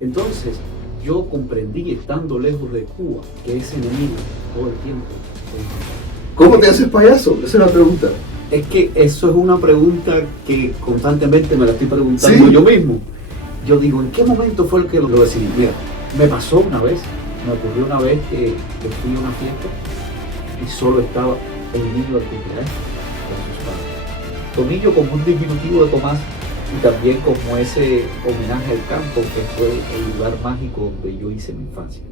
Entonces, yo comprendí, estando lejos de Cuba, que ese enemigo todo el tiempo. ¿Cómo te haces payaso? Esa es la pregunta. Es que eso es una pregunta que constantemente me la estoy preguntando Sí. yo mismo. Yo digo, ¿en qué momento fue el que lo decidí? Mira, me pasó una vez, me ocurrió una vez que fui a una fiesta y solo estaba el niño del cumpleaños con sus padres. Tomillo como un diminutivo de Tomás y también como ese homenaje al campo que fue el lugar mágico donde yo hice mi infancia.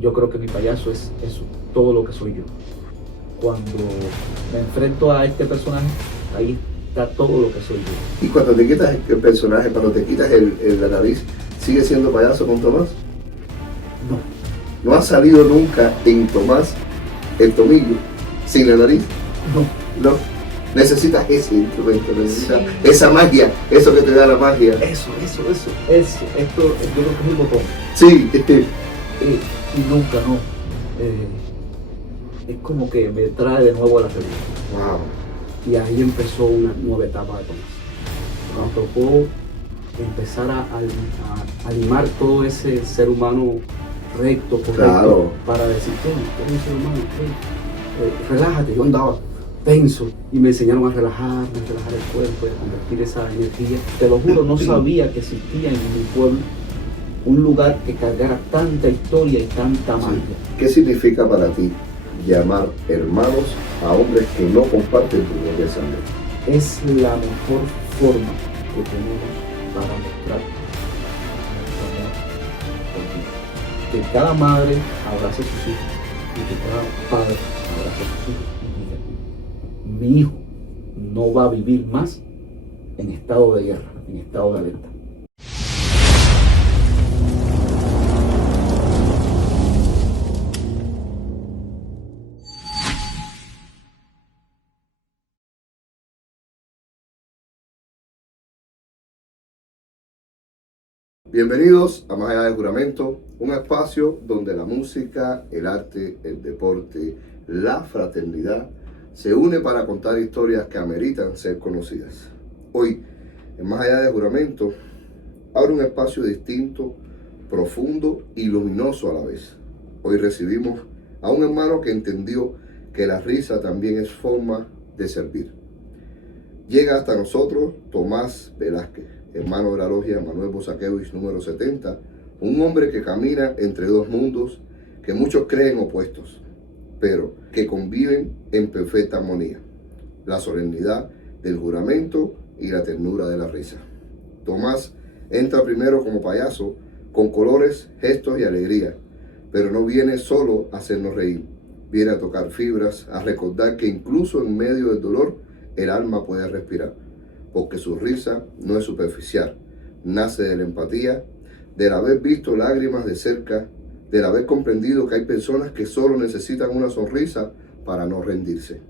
Yo creo que mi payaso es eso, todo lo que soy yo. Cuando me enfrento a este personaje, ahí está todo lo que soy yo. Y cuando te quitas el personaje, cuando te quitas la nariz, ¿sigues siendo payaso con Tomás? No, ¿No ha salido nunca en Tomás el tomillo sin la nariz? no. No. Necesitas ese instrumento, necesitas Sí. esa magia, eso que te da la magia. Esto, yo creo que es el botón. Sí, Y nunca, no. Es como que me trae de nuevo a la realidad. wow. Y ahí empezó una nueva etapa de Tomás. Nos tocó empezar a animar todo ese ser humano recto, correcto, Claro. para decir, tú eres un ser humano, relájate. Yo andaba tenso y me enseñaron a relajar el cuerpo, a convertir esa energía. Te lo juro, no sabía que existía en mi pueblo un lugar que cargara tanta historia y tanta magia. ¿Qué significa para ti llamar hermanos a hombres que no comparten tu propia sangre? Es la mejor forma que tenemos para mostrar nuestro amor por Dios. Que cada madre abrace a sus hijos y que cada padre abrace a sus hijos y diga, mi hijo no va a vivir más en estado de guerra, en estado de alerta. Bienvenidos a Más Allá del Juramento, un espacio donde la música, el arte, el deporte, la fraternidad se une para contar historias que ameritan ser conocidas. Hoy, en Más Allá del Juramento, abre un espacio distinto, profundo y luminoso a la vez. Hoy recibimos a un hermano que entendió que la risa también es forma de servir. Llega hasta nosotros Tomás Velázquez, hermano de la logia Manuel Bozaquevich número 70, un hombre que camina entre dos mundos que muchos creen opuestos, pero que conviven en perfecta armonía: la solemnidad del juramento y la ternura de la risa. Tomás entra primero como payaso, con colores, gestos y alegría, pero no viene solo a hacernos reír, viene a tocar fibras, a recordar que incluso en medio del dolor el alma puede respirar, porque su risa no es superficial, nace de la empatía, del haber visto lágrimas de cerca, del haber comprendido que hay personas que solo necesitan una sonrisa para no rendirse.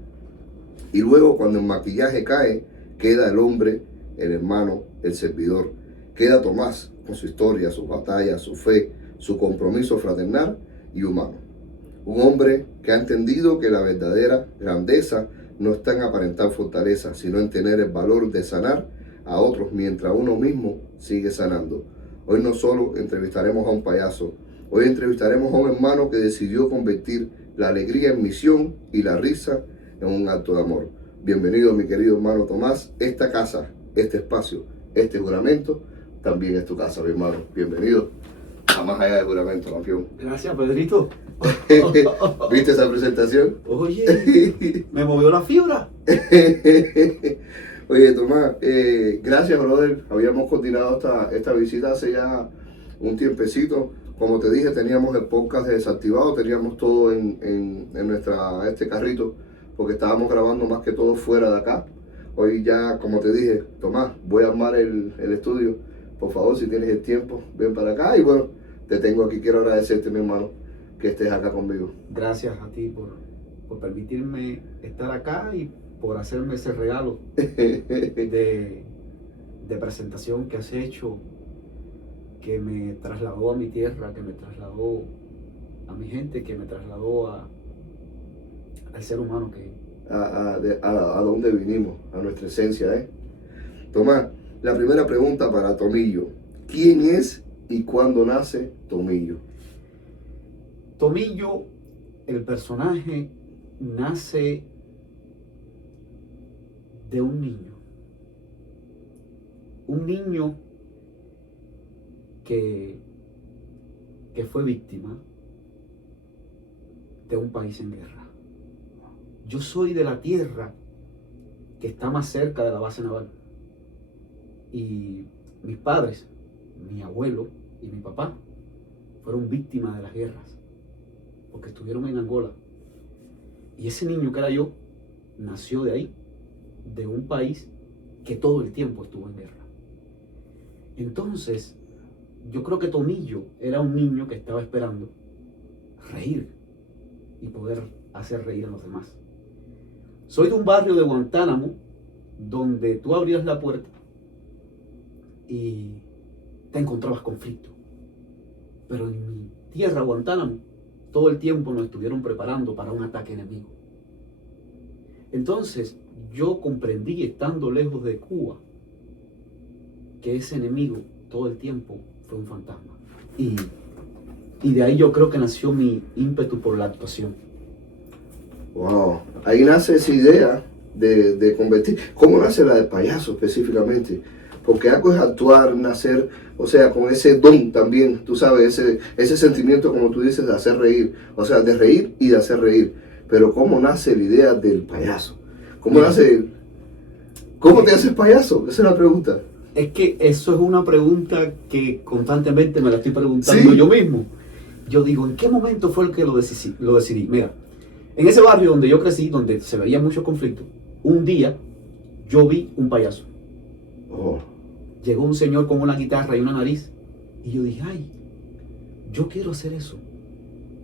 Y luego, cuando el maquillaje cae, queda el hombre, el hermano, el servidor. Queda Tomás con su historia, sus batallas, su fe, su compromiso fraternal y humano. Un hombre que ha entendido que la verdadera grandeza no está en aparentar fortaleza, sino en tener el valor de sanar a otros mientras uno mismo sigue sanando. Hoy no solo entrevistaremos a un payaso, hoy entrevistaremos a un hermano que decidió convertir la alegría en misión y la risa en un acto de amor. Bienvenido, mi querido hermano Tomás. Esta casa, este espacio, este juramento, también es tu casa, mi hermano. Bienvenido a Más Allá del Juramento, campeón. Gracias, Pedrito. ¿Viste esa presentación? Oye, me movió la fibra. Oye, Tomás, gracias, brother. Habíamos coordinado esta visita hace ya un tiempecito. Como te dije, teníamos el podcast desactivado, teníamos todo en este carrito, porque estábamos grabando más que todo fuera de acá. Hoy ya, como te dije, Tomás, voy a armar el estudio. Por favor, si tienes el tiempo, ven para acá. Y bueno, te tengo aquí. Quiero agradecerte, mi hermano, que estés acá conmigo. Gracias a ti por permitirme estar acá y por hacerme ese regalo de presentación que has hecho, que me trasladó a mi tierra, que me trasladó a mi gente, que me trasladó al ser humano que... A dónde vinimos, a nuestra esencia, Tomás, la primera pregunta para Tomillo: ¿quién es ¿Y cuándo nace Tomillo? Tomillo, el personaje, nace de un niño. Un niño que fue víctima de un país en guerra. Yo soy de la tierra que está más cerca de la base naval. Y mis padres, mi abuelo y mi papá, fueron víctimas de las guerras, porque estuvieron en Angola. Y ese niño que era yo, nació de ahí, de un país que todo el tiempo estuvo en guerra. Entonces, yo creo que Tomillo era un niño que estaba esperando reír y poder hacer reír a los demás. Soy de un barrio de Guantánamo donde tú abrías la puerta y te encontrabas conflicto. Pero en mi tierra, Guantánamo, todo el tiempo nos estuvieron preparando para un ataque enemigo. Entonces, yo comprendí, estando lejos de Cuba, que ese enemigo todo el tiempo fue un fantasma. Y de ahí yo creo que nació mi ímpetu por la actuación. Wow, ahí nace esa idea de convertir. ¿Cómo nace la de payaso específicamente? Porque algo es actuar, nacer, o sea, con ese don también, tú sabes, ese sentimiento, como tú dices, de hacer reír, o sea, de reír y de hacer reír. Pero ¿cómo nace la idea del payaso? ¿Cómo nace? ¿Cómo te haces payaso? Esa es la pregunta. Es que eso es una pregunta que constantemente me la estoy preguntando yo mismo. Yo digo, ¿en qué momento fue el que lo decidí? Mira, en ese barrio donde yo crecí, donde se veía mucho conflicto, un día yo vi un payaso. Oh. Llegó un señor con una guitarra y una nariz, y yo dije, ay, yo quiero hacer eso.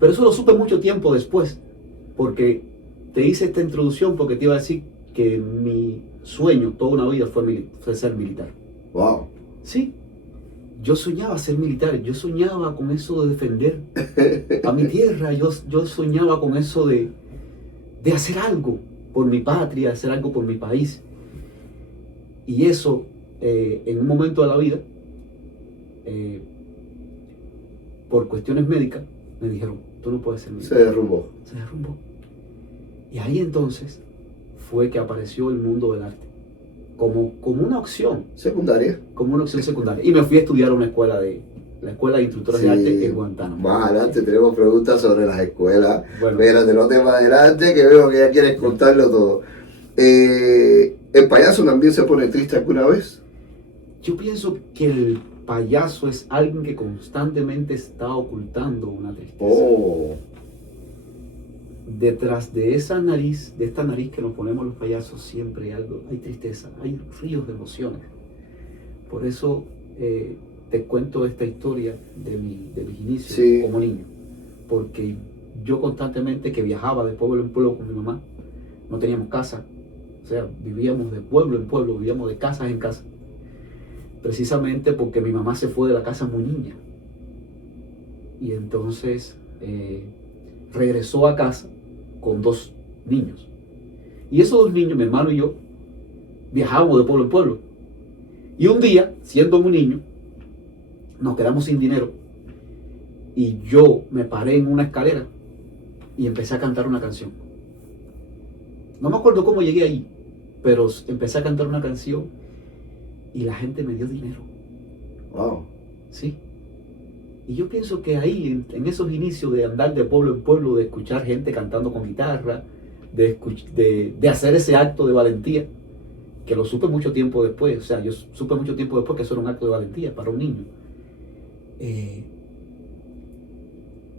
Pero eso lo supe mucho tiempo después, porque te hice esta introducción porque te iba a decir que mi sueño toda una vida fue ser militar. Wow. Sí, yo soñaba ser militar, yo soñaba con eso de defender a mi tierra, yo soñaba con eso de hacer algo por mi patria, hacer algo por mi país. Y eso, en un momento de la vida, por cuestiones médicas, me dijeron, tú no puedes ser militar. Se derrumbó. Se derrumbó. Y ahí entonces fue que apareció el mundo del arte, como una opción. Secundaria. Como una opción secundaria. Y me fui a estudiar a la escuela de instructores de arte en Guantánamo. Más adelante tenemos preguntas sobre las escuelas. Bueno. Espérate, no te vas adelante, que veo que ya quieres contarlo todo. ¿El payaso también se pone triste alguna vez? Yo pienso que el payaso es alguien que constantemente está ocultando una tristeza. Oh. Detrás de esta nariz que nos ponemos los payasos, siempre hay tristeza, hay ríos de emociones. Por eso te cuento esta historia de mis inicios como niño. Porque yo constantemente que viajaba de pueblo en pueblo con mi mamá, no teníamos casa. O sea, vivíamos de pueblo en pueblo, vivíamos de casa en casa. Precisamente porque mi mamá se fue de la casa muy niña. Y entonces regresó a casa con 2 niños. Y esos 2 niños, mi hermano y yo, viajábamos de pueblo en pueblo. Y un día, siendo muy niño, nos quedamos sin dinero. Y yo me paré en una escalera y empecé a cantar una canción. No me acuerdo cómo llegué ahí, pero empecé a cantar una canción y la gente me dio dinero. Wow. Sí. Y yo pienso que ahí, en esos inicios de andar de pueblo en pueblo, de escuchar gente cantando con guitarra, de hacer ese acto de valentía, que lo supe mucho tiempo después, o sea, yo supe mucho tiempo después que eso era un acto de valentía para un niño.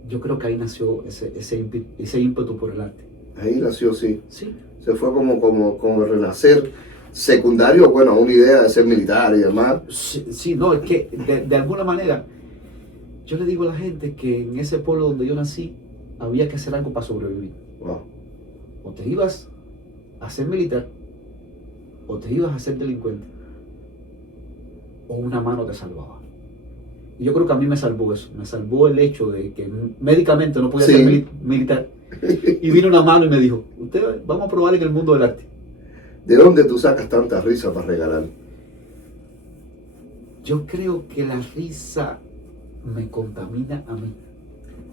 Yo creo que ahí nació ese ímpetu por el arte. Ahí nació, sí. Sí. Se fue como renacer secundario, bueno, una idea de ser militar y demás. Sí, no, es que de alguna manera, yo le digo a la gente que en ese pueblo donde yo nací, había que hacer algo para sobrevivir. Wow. O te ibas a ser militar, o te ibas a ser delincuente, o una mano te salvaba. Y yo creo que a mí me salvó eso, me salvó el hecho de que médicamente no podía ser militar. Y vino una mano y me dijo, vamos a probar en el mundo del arte. ¿De dónde tú sacas tanta risa para regalar? Yo creo que la risa me contamina a mí.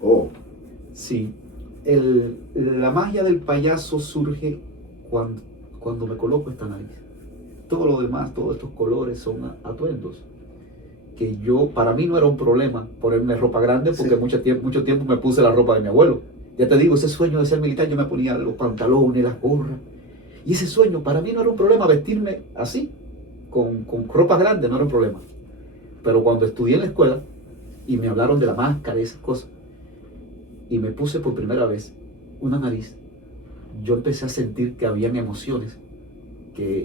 Oh, Sí, la magia del payaso surge cuando me coloco esta nariz. Todo lo demás, todos estos colores son atuendos. Que para mí no era un problema ponerme ropa grande porque sí. mucho tiempo me puse la ropa de mi abuelo. Ya te digo, ese sueño de ser militar, yo me ponía los pantalones, las gorras. Y ese sueño, para mí no era un problema vestirme así, con ropa grande, no era un problema. Pero cuando estudié en la escuela y me hablaron de la máscara y esas cosas, y me puse por primera vez una nariz, yo empecé a sentir que habían emociones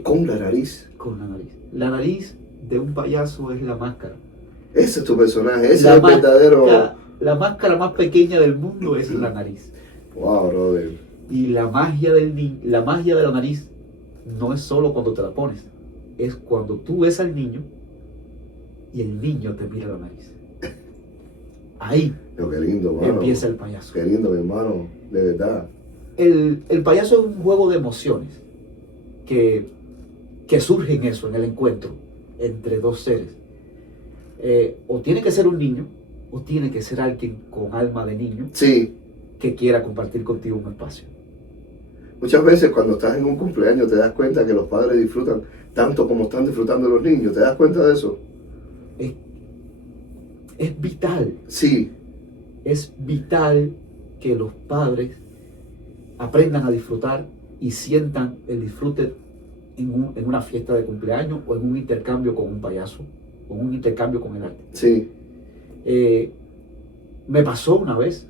Con la nariz. con la nariz. La nariz de un payaso es la máscara. Ese es tu personaje, ese La es el verdadero. la máscara más pequeña del mundo es la nariz. Wow, brother. Y la magia de la nariz no es solo cuando te la pones, es cuando tú ves al niño y el niño te mira la nariz. Ahí Pero qué lindo, mano. empieza el payaso. Qué lindo, mi hermano, de verdad. El payaso es un juego de emociones que surge en eso, en el encuentro entre dos seres. O tiene que ser un niño, o tiene que ser alguien con alma de niño Sí, que quiera compartir contigo un espacio. muchas veces cuando estás en un cumpleaños te das cuenta que los padres disfrutan tanto como están disfrutando los niños. ¿Te das cuenta de eso? Es vital, Sí, es vital que los padres aprendan a disfrutar y sientan el disfrute en una fiesta de cumpleaños o en un intercambio con un payaso, o en un intercambio con el arte. sí. Me pasó una vez,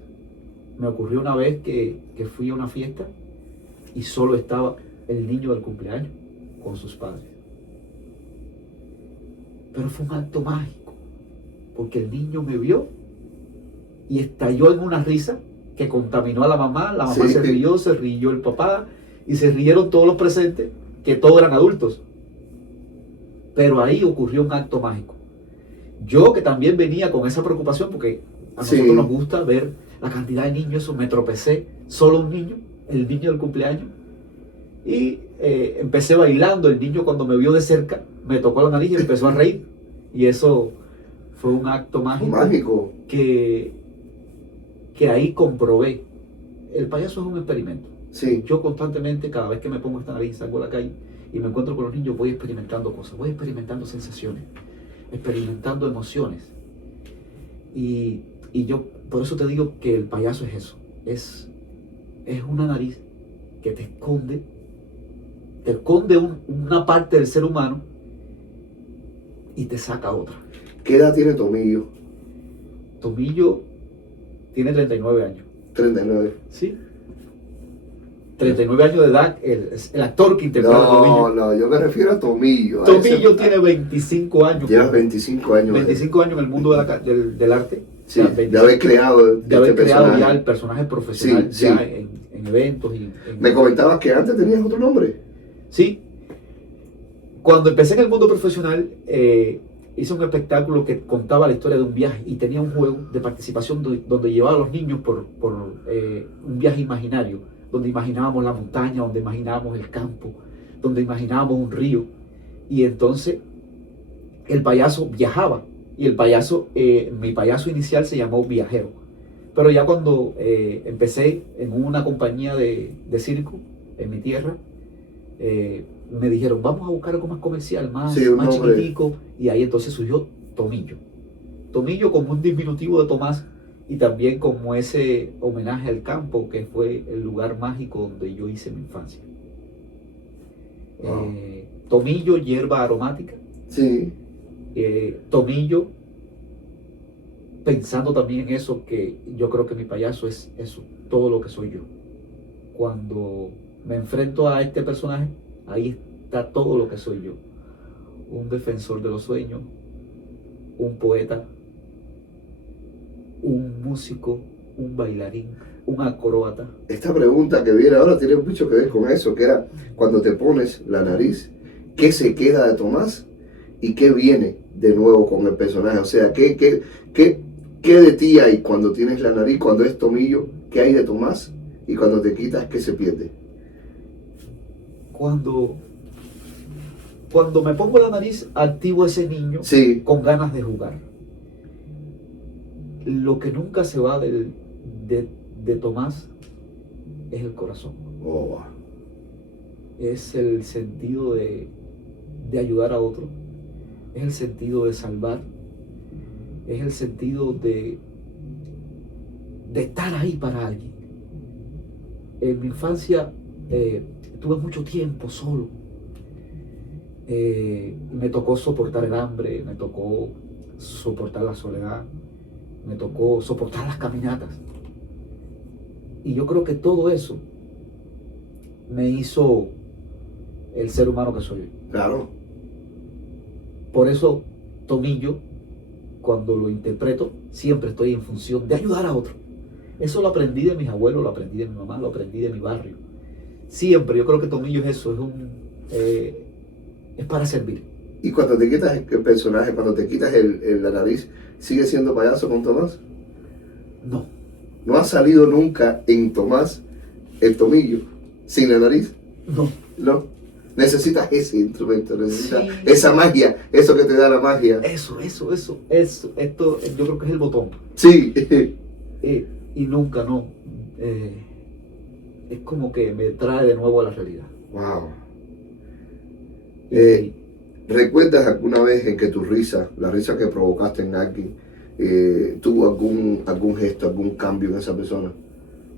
me ocurrió una vez que fui a una fiesta y solo estaba el niño del cumpleaños con sus padres. Pero fue un acto mágico, porque el niño me vio y estalló en una risa que contaminó a la mamá Sí. se rió el papá y se rieron todos los presentes, que todos eran adultos. Pero ahí ocurrió un acto mágico. Yo que también venía con esa preocupación, porque a Sí. nosotros nos gusta ver la cantidad de niños, eso me tropecé, solo un niño, el niño del cumpleaños, y empecé bailando. El niño, cuando me vio de cerca, me tocó la nariz y empezó a reír, y eso fue un acto mágico, Mágico. que ahí comprobé. El payaso es un experimento. Sí. Yo constantemente, cada vez que me pongo esta nariz, salgo a la calle y me encuentro con los niños, voy experimentando cosas, voy experimentando sensaciones, experimentando emociones. Y yo, por eso te digo que el payaso es eso, es una nariz que te esconde una parte del ser humano y te saca otra. ¿Qué edad tiene Tomillo? Tomillo tiene 39 años. 39. ¿Sí? 39 años de edad, el actor que interpreta a Tomillo. No, yo me refiero a Tomillo. Tomillo tiene 25 años. Llevas 25 años. 25 años en el mundo del arte. Sí, O sea, de haber creado de haber creado personaje. ya el personaje profesional, Sí, ya sí. en eventos. Me comentabas que antes tenías otro nombre. Sí. Cuando empecé en el mundo profesional, hice un espectáculo que contaba la historia de un viaje y tenía un juego de participación donde llevaba a los niños por un viaje imaginario, donde imaginábamos la montaña, donde imaginábamos el campo, donde imaginábamos un río. Y entonces el payaso viajaba, y mi payaso inicial se llamó Viajero. Pero ya cuando empecé en una compañía de circo en mi tierra, me dijeron, vamos a buscar algo más comercial, más chiquitico, y ahí entonces surgió Tomillo. Tomillo como un diminutivo de Tomás, y también como ese homenaje al campo, que fue el lugar mágico donde yo hice mi infancia. Wow. Tomillo, hierba aromática. Sí. Tomillo, pensando también en eso, que yo creo que mi payaso es eso, todo lo que soy yo. Cuando me enfrento a este personaje, ahí está todo lo que soy yo. Un defensor de los sueños, un poeta, un músico, un bailarín, un acróbata. Esta pregunta que viene ahora tiene mucho que ver con eso, que era cuando te pones la nariz, ¿qué se queda de Tomás y qué viene de nuevo con el personaje? O sea, ¿qué de ti hay cuando tienes la nariz, cuando es Tomillo? ¿Qué hay de Tomás? Y cuando te quitas, ¿qué se pierde? Cuando me pongo la nariz, activo ese niño Sí. con ganas de jugar. lo que nunca se va de Tomás es el corazón. Oh, wow. Es el sentido de ayudar a otro, es el sentido de salvar, es el sentido de estar ahí para alguien. En mi infancia tuve mucho tiempo solo. Me tocó soportar el hambre, me tocó soportar la soledad, me tocó soportar las caminatas. Y yo creo que todo eso me hizo el ser humano que soy hoy. Claro. Por eso, Tomillo, cuando lo interpreto, siempre estoy en función de ayudar a otro. Eso lo aprendí de mis abuelos, lo aprendí de mi mamá, lo aprendí de mi barrio. Siempre, yo creo que Tomillo es eso, es para servir. Y cuando te quitas el personaje, cuando te quitas la nariz, ¿sigues siendo payaso con Tomás? No. ¿No ha salido nunca en Tomás el Tomillo sin la nariz? No. No. Necesitas ese instrumento, necesitas Sí. esa magia, eso que te da la magia. Eso. Esto yo creo que es el botón. Sí. Y nunca, no. Es como que me trae de nuevo a la realidad. Wow. Y ¿Recuerdas alguna vez en que tu risa, la risa que provocaste en alguien, tuvo algún gesto, algún cambio en esa persona?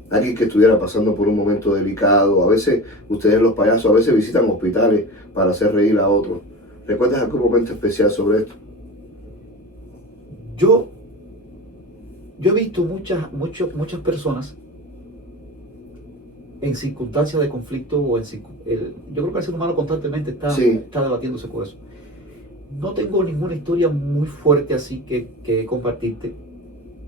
Alguien que estuviera pasando por un momento delicado. A veces, ustedes los payasos, a veces visitan hospitales para hacer reír a otros. ¿Recuerdas algún momento especial sobre esto? yo he visto muchas personas en circunstancias de conflicto yo creo que el ser humano constantemente está debatiéndose con eso. No tengo ninguna historia muy fuerte así que compartirte,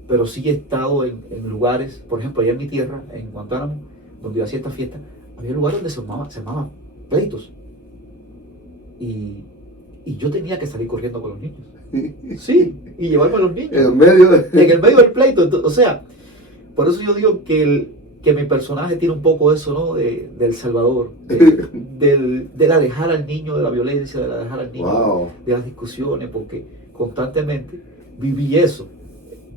pero sí he estado en lugares, por ejemplo, allá en mi tierra, en Guantánamo, donde yo hacía esta fiesta, había lugares donde se llamaban pleitos. Y yo tenía que salir corriendo con los niños. Sí, y llevarme a los niños. En el medio del pleito. Entonces, o sea, por eso yo digo que mi personaje tiene un poco eso, ¿no? Del Salvador, del alejar al niño de la violencia, del alejar al niño Wow. de las discusiones, porque constantemente viví eso.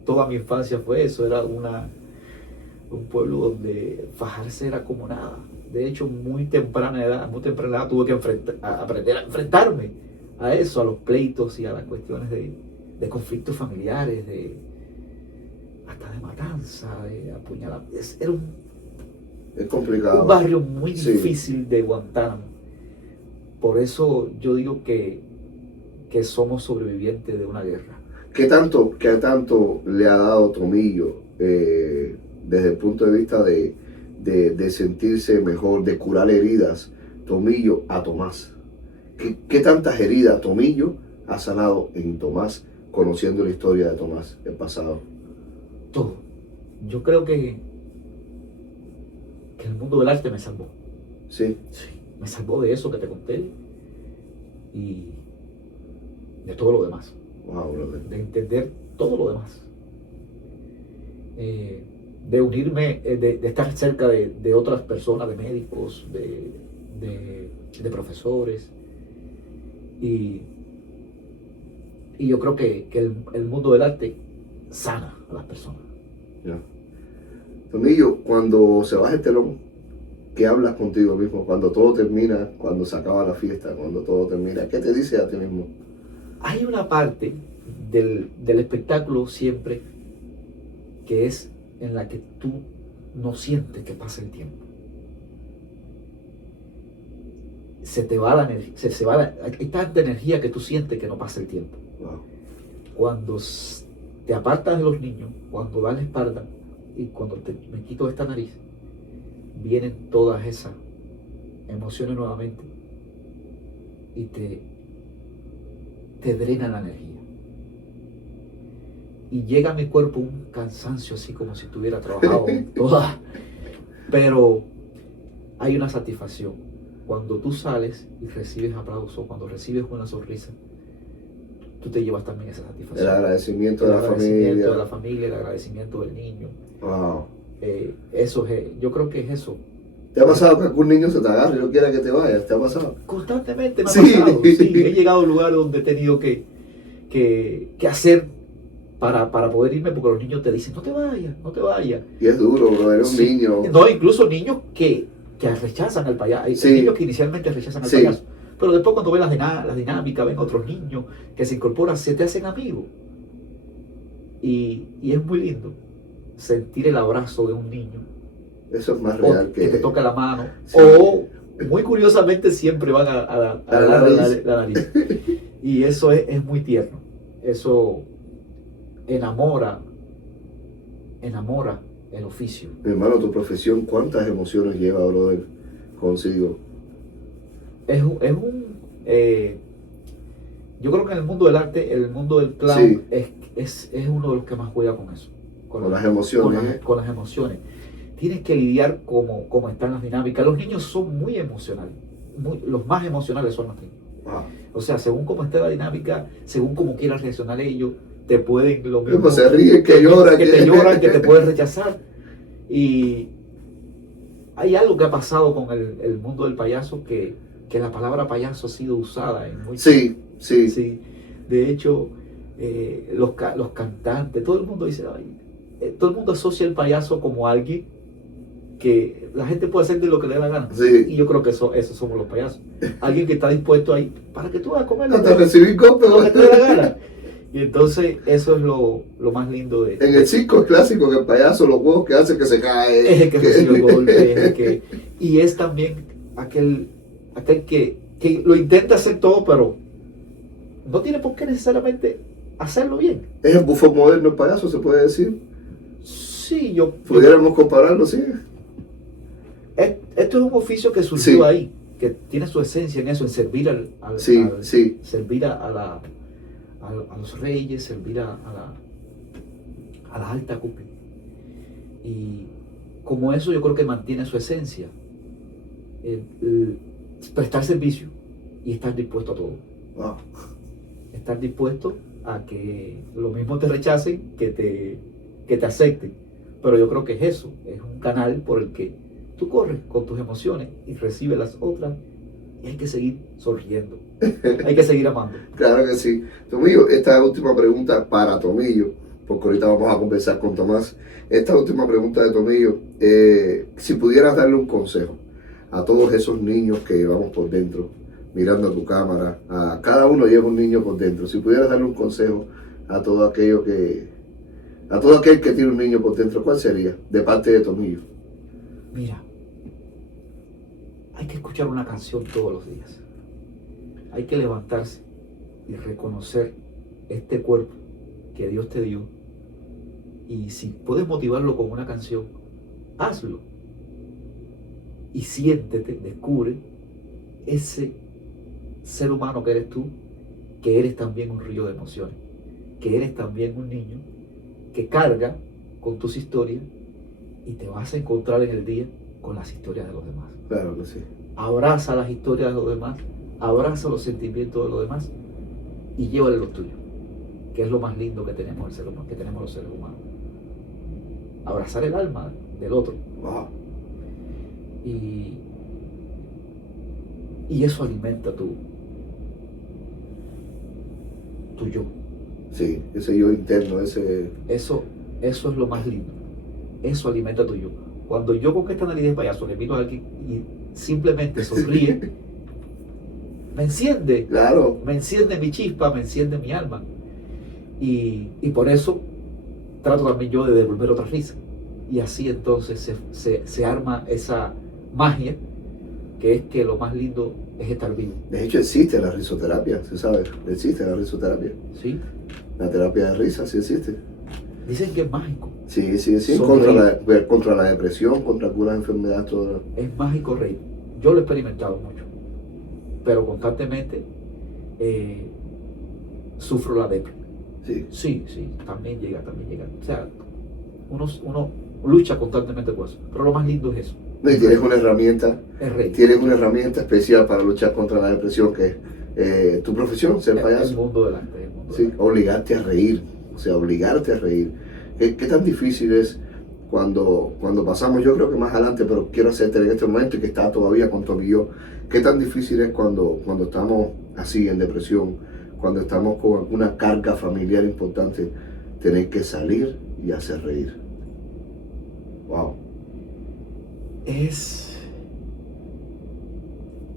Toda mi infancia fue eso, era un pueblo donde fajarse era como nada. De hecho, muy temprana edad tuve que aprender a enfrentarme a eso, a los pleitos y a las cuestiones de conflictos familiares, hasta de matanza, de apuñalamiento. Era Es complicado. un barrio muy Sí. difícil de Guantánamo. Por eso yo digo que somos sobrevivientes de una guerra. ¿Qué tanto le ha dado Tomillo desde el punto de vista de sentirse mejor, de curar heridas, Tomillo a Tomás? ¿Qué tantas heridas Tomillo ha sanado en Tomás, conociendo la historia de Tomás, el pasado? Todo. Yo creo que el mundo del arte me salvó. Sí. Sí, me salvó de eso que te conté y de todo lo demás. Wow, brother. De entender todo lo demás. De unirme, de estar cerca de otras personas, de médicos, de profesores. Y yo creo que el mundo del arte sana a las personas. Ya. Tomillo, cuando se baja el telón, ¿qué hablas contigo mismo? Cuando todo termina, cuando se acaba la fiesta, cuando todo termina, ¿qué te dices a ti mismo? Hay una parte del espectáculo siempre que es en la que tú no sientes que pasa el tiempo. Se te va la energía, hay tanta energía que tú sientes que no pasa el tiempo. Wow. Cuando te apartas de los niños, cuando das la espalda y cuando me quito esta nariz, vienen todas esas emociones nuevamente y te drenan la energía. Y llega a mi cuerpo un cansancio así como si tuviera trabajado toda. Pero hay una satisfacción. Cuando tú sales y recibes aplausos, cuando recibes una sonrisa, tú te llevas también esa satisfacción. El agradecimiento El de la agradecimiento familia. de la familia, el agradecimiento del niño. Wow. Eso es, yo creo que es eso. ¿Te ha pasado que algún niño se te agarre y no quiera que te vayas? ¿Te ha pasado? Constantemente me ha Sí. pasado. Sí, he llegado a un lugar donde he tenido que hacer para poder irme, porque los niños te dicen, no te vayas, no te vayas. Y es duro, bro, eres un Sí. niño. No, incluso niños que rechazan al payaso. Hay Sí. niños que inicialmente rechazan al Sí. payaso. Pero después cuando ven las dinámicas, ven otros niños que se incorporan, se te hacen amigos. Y es muy lindo sentir el abrazo de un niño. Eso es más O real que te toca la mano. Sí. O muy curiosamente siempre van a la darle nariz. la nariz. Y eso es muy tierno. Eso enamora el oficio. Mi hermano, tu profesión, ¿cuántas emociones lleva, brother, consigo? Yo creo que en el mundo del arte, el mundo del clown, Sí. es uno de los que más juega con eso. Con las emociones. Con las emociones. Tienes que lidiar como están las dinámicas. Los niños son muy emocionales. Los más emocionales son los niños. Wow. O sea, según cómo esté la dinámica, según cómo quieran reaccionar ellos, te pueden lo mismo. Pues se ríen, que lloran. Que te lloran, que te pueden rechazar. Y hay algo que ha pasado con el mundo del payaso, que la palabra payaso ha sido usada en muchos. Sí. Sí. De hecho, los cantantes, todo el mundo dice, todo el mundo asocia el payaso como alguien que la gente puede hacer de lo que le dé la gana. Sí. Y yo creo que eso somos los payasos. Alguien que está dispuesto ahí para que tú vas a comer Hasta recibir golpes. lo que te dé la gana. Y entonces eso es lo más lindo de... En el circo es clásico que el payaso, los huevos que hace que se cae. Es el que recibe el golpe, es el que... Y es también aquel que lo intenta hacer todo, pero no tiene por qué necesariamente hacerlo bien. Es el bufón moderno el payaso, se puede decir. Sí, yo... Pudiéramos compararlo, sí. Esto es un oficio que surgió Sí. ahí, que tiene su esencia en eso, en servir Sí. servir a los reyes, servir a la alta cúpula. Y como eso yo creo que mantiene su esencia, el prestar servicio y estar dispuesto a todo. Wow. Estar dispuesto a que lo mismo te rechacen que te acepten. Pero yo creo que es eso, es un canal por el que tú corres con tus emociones y recibes las otras, y hay que seguir sonriendo, hay que seguir amando. Claro que sí. Tomillo, esta última pregunta para Tomillo, porque ahorita vamos a conversar con Tomás. Esta última pregunta de Tomillo, si pudieras darle un consejo a todos esos niños que llevamos por dentro, mirando a tu cámara, a cada uno lleva un niño por dentro, si pudieras darle un consejo a todo aquel que tiene un niño por dentro, ¿cuál sería? De parte de Tomillo. Mira, hay que escuchar una canción todos los días. Hay que levantarse y reconocer este cuerpo que Dios te dio. Y si puedes motivarlo con una canción, hazlo. Y siéntete, descubre ese ser humano que eres tú, que eres también un río de emociones, que eres también un niño que carga con tus historias y te vas a encontrar en el día con las historias de los demás. Claro que sí. Abraza las historias de los demás, abraza los sentimientos de los demás y llévale los tuyos, que es lo más lindo que tenemos el ser humano, que tenemos los seres humanos. Abrazar el alma del otro. Wow. Y eso alimenta tu yo. Sí, ese yo interno, ese... Eso es lo más lindo. Eso alimenta tu yo. Cuando yo con esta nariz de payaso le miro a alguien y simplemente sonríe, me enciende. Claro. Me enciende mi chispa, me enciende mi alma. Y por eso trato también yo de devolver otra risa. Y así entonces se arma esa magia, que es que lo más lindo es estar vivo. De hecho existe la risoterapia, ¿se sabe? Existe la risoterapia. ¿Sí? La terapia de risa, sí existe. Dicen que es mágico. Sí, Sonreír. contra la depresión, contra algunas enfermedades, todas. Es mágico reír. Yo lo he experimentado mucho. Pero constantemente sufro la depresión. Sí. Sí, también llega. O sea, uno lucha constantemente con eso. Pero lo más lindo es eso. Y tienes una herramienta, especial para luchar contra la depresión, que es tu profesión, ser payaso. El mundo del arte. Sí, obligarte a reír, obligarte a reír. ¿Qué tan difícil es cuando pasamos, yo creo que más adelante, pero quiero hacerte en este momento y que está todavía con Tomillo, qué tan difícil es cuando estamos así en depresión, cuando estamos con una carga familiar importante, tener que salir y hacer reír. Wow.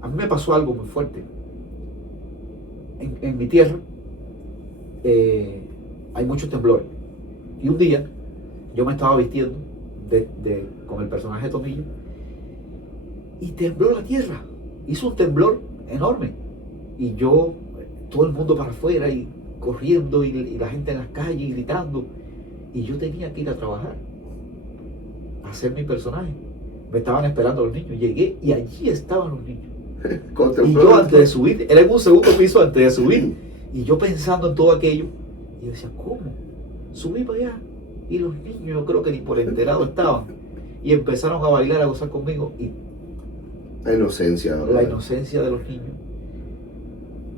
A mí me pasó algo muy fuerte. En mi tierra hay muchos temblores. Y un día yo me estaba vistiendo con el personaje de Tomillo y tembló la tierra. Hizo un temblor enorme. Y yo, todo el mundo para afuera y corriendo y la gente en las calles gritando. Y yo tenía que ir a trabajar, a hacer mi personaje. Me estaban esperando los niños. Llegué y allí estaban los niños. Y yo antes de subir, era en un segundo piso antes de subir. Y yo pensando en todo aquello. Y yo decía, ¿cómo? Subí para allá. Y los niños, yo creo que ni por enterado estaban. Y empezaron a bailar, a gozar conmigo. Y la inocencia, ¿no? La inocencia de los niños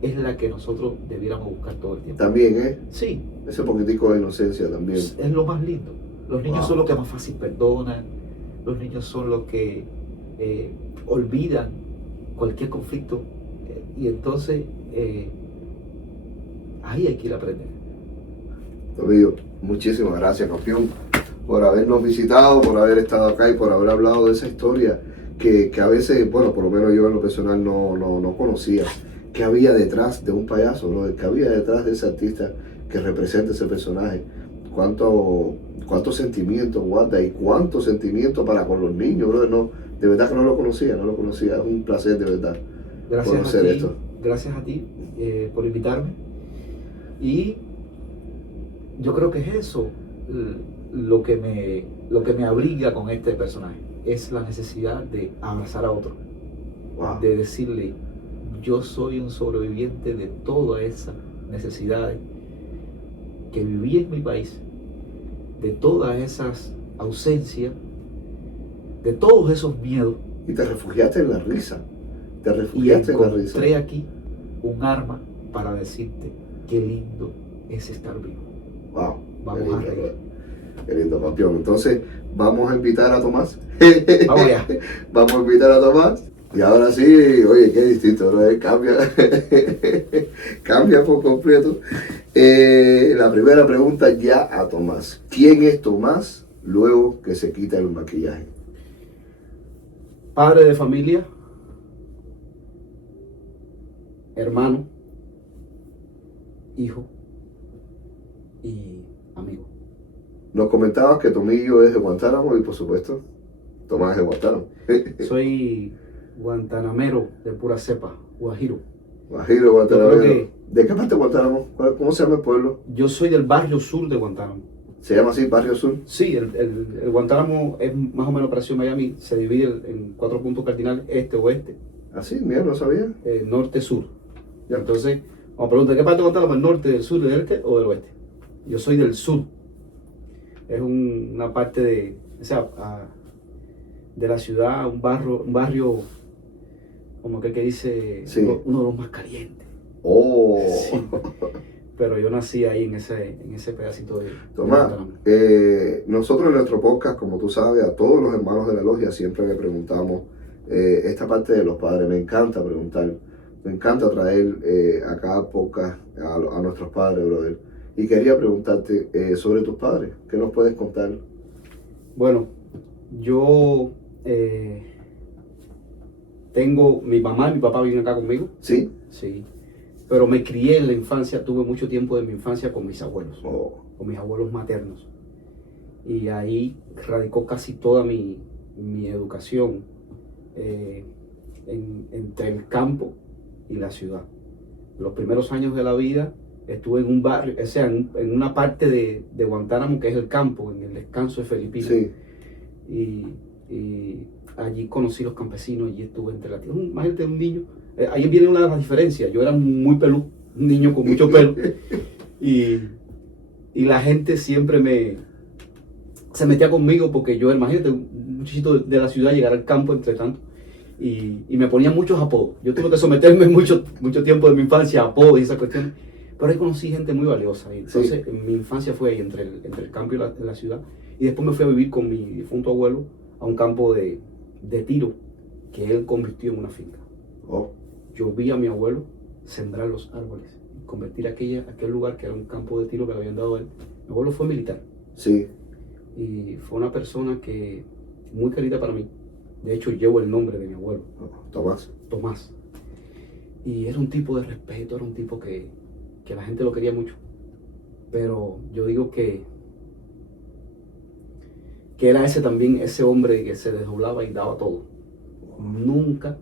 es la que nosotros debiéramos buscar todo el tiempo. También, ¿eh? Sí. Ese poquitico de inocencia también. Es lo más lindo. Los niños Wow. son los que más fácil perdonan. Los niños son los que olvidan cualquier conflicto. Y entonces ahí hay que ir a aprender. Tomillo, muchísimas gracias, campeón, por habernos visitado, por haber estado acá y por haber hablado de esa historia que a veces, bueno, por lo menos yo en lo personal no conocía. ¿Qué había detrás de un payaso, no? ¿Qué había detrás de ese artista que representa ese personaje? ¿Cuánto sentimiento guarda y cuánto sentimiento para con los niños, brother? No, de verdad que no lo conocía. Es un placer de verdad conocer esto. Gracias a ti por invitarme. Y yo creo que es eso lo que me abriga con este personaje. Es la necesidad de abrazar a otro. Wow. De decirle, yo soy un sobreviviente de todas esas necesidades que viví en mi país, de todas esas ausencias, de todos esos miedos. Y te refugiaste en la risa. Y encontré aquí un arma para decirte qué lindo es estar vivo. Wow. Vamos a reír. Qué lindo, campeón. Entonces, vamos a invitar a Tomás. Vamos ya. Vamos a invitar a Tomás. Y ahora sí, oye, qué distinto, ¿no? Cambia por completo. La primera pregunta ya a Tomás. ¿Quién es Tomás luego que se quita el maquillaje? Padre de familia, hermano, hijo y amigo. Nos comentabas que Tomillo es de Guantánamo y por supuesto, Tomás es de Guantánamo. Soy guantanamero de pura cepa, guajiro. Guajiro, Guantánamo. Yo creo que- ¿De qué parte de Guantánamo? ¿Cómo se llama el pueblo? Yo soy del barrio sur de Guantánamo. ¿Se llama así, Barrio Sur? Sí, el Guantánamo es más o menos parecido a Miami, se divide en 4 puntos cardinales, este-oeste, Así, mira, no sabía. norte-sur. Ya. Entonces, vamos a preguntar, ¿de qué parte de Guantánamo? ¿El norte, del sur, del este o del oeste? Yo soy del sur. Es una parte de la ciudad, un barrio como que dice, Sí. uno de los más calientes. Oh. Sí. Pero yo nací ahí en ese pedacito de Tomás, Guantánamo. nosotros en nuestro podcast, como tú sabes, a todos los hermanos de la logia siempre le preguntamos esta parte de los padres. Me encanta preguntar, me encanta traer a cada podcast a nuestros padres, brother. Y quería preguntarte sobre tus padres. ¿Qué nos puedes contar? Bueno, yo tengo, mi mamá y mi papá viven acá conmigo, ¿Sí? sí, pero me crié en la infancia, tuve mucho tiempo de mi infancia con mis abuelos, Oh, con mis abuelos maternos. Y ahí radicó casi toda mi educación entre el campo y la ciudad. Los primeros años de la vida estuve en un barrio, o sea, en una parte de Guantánamo que es el campo, en el descanso de Felipino. sí. Y allí conocí los campesinos, allí estuve entre la tierra. Imagínate un niño, ahí viene una de las diferencias. Yo era muy peludo, un niño con mucho pelo. Y la gente siempre se metía conmigo porque yo, imagínate, un muchachito de la ciudad llegar al campo entre tanto. Y me ponían muchos apodos. Yo tuve que someterme mucho tiempo de mi infancia a apodos y esas cuestiones. Pero ahí conocí gente muy valiosa. Y entonces, mi infancia fue ahí entre el campo y la ciudad. Y después me fui a vivir con mi difunto abuelo a un campo de tiro que él convirtió en una finca. Oh, Yo vi a mi abuelo sembrar los árboles, convertir aquel lugar que era un campo de tiro que le habían dado a él Mi abuelo fue militar Sí. y fue una persona que muy querida para mí. De hecho, llevo el nombre de mi abuelo, Tomás. Tomás. Y era un tipo de respeto, era un tipo que la gente lo quería mucho. Pero yo digo que era ese también, ese hombre que se desdoblaba y daba todo. Nunca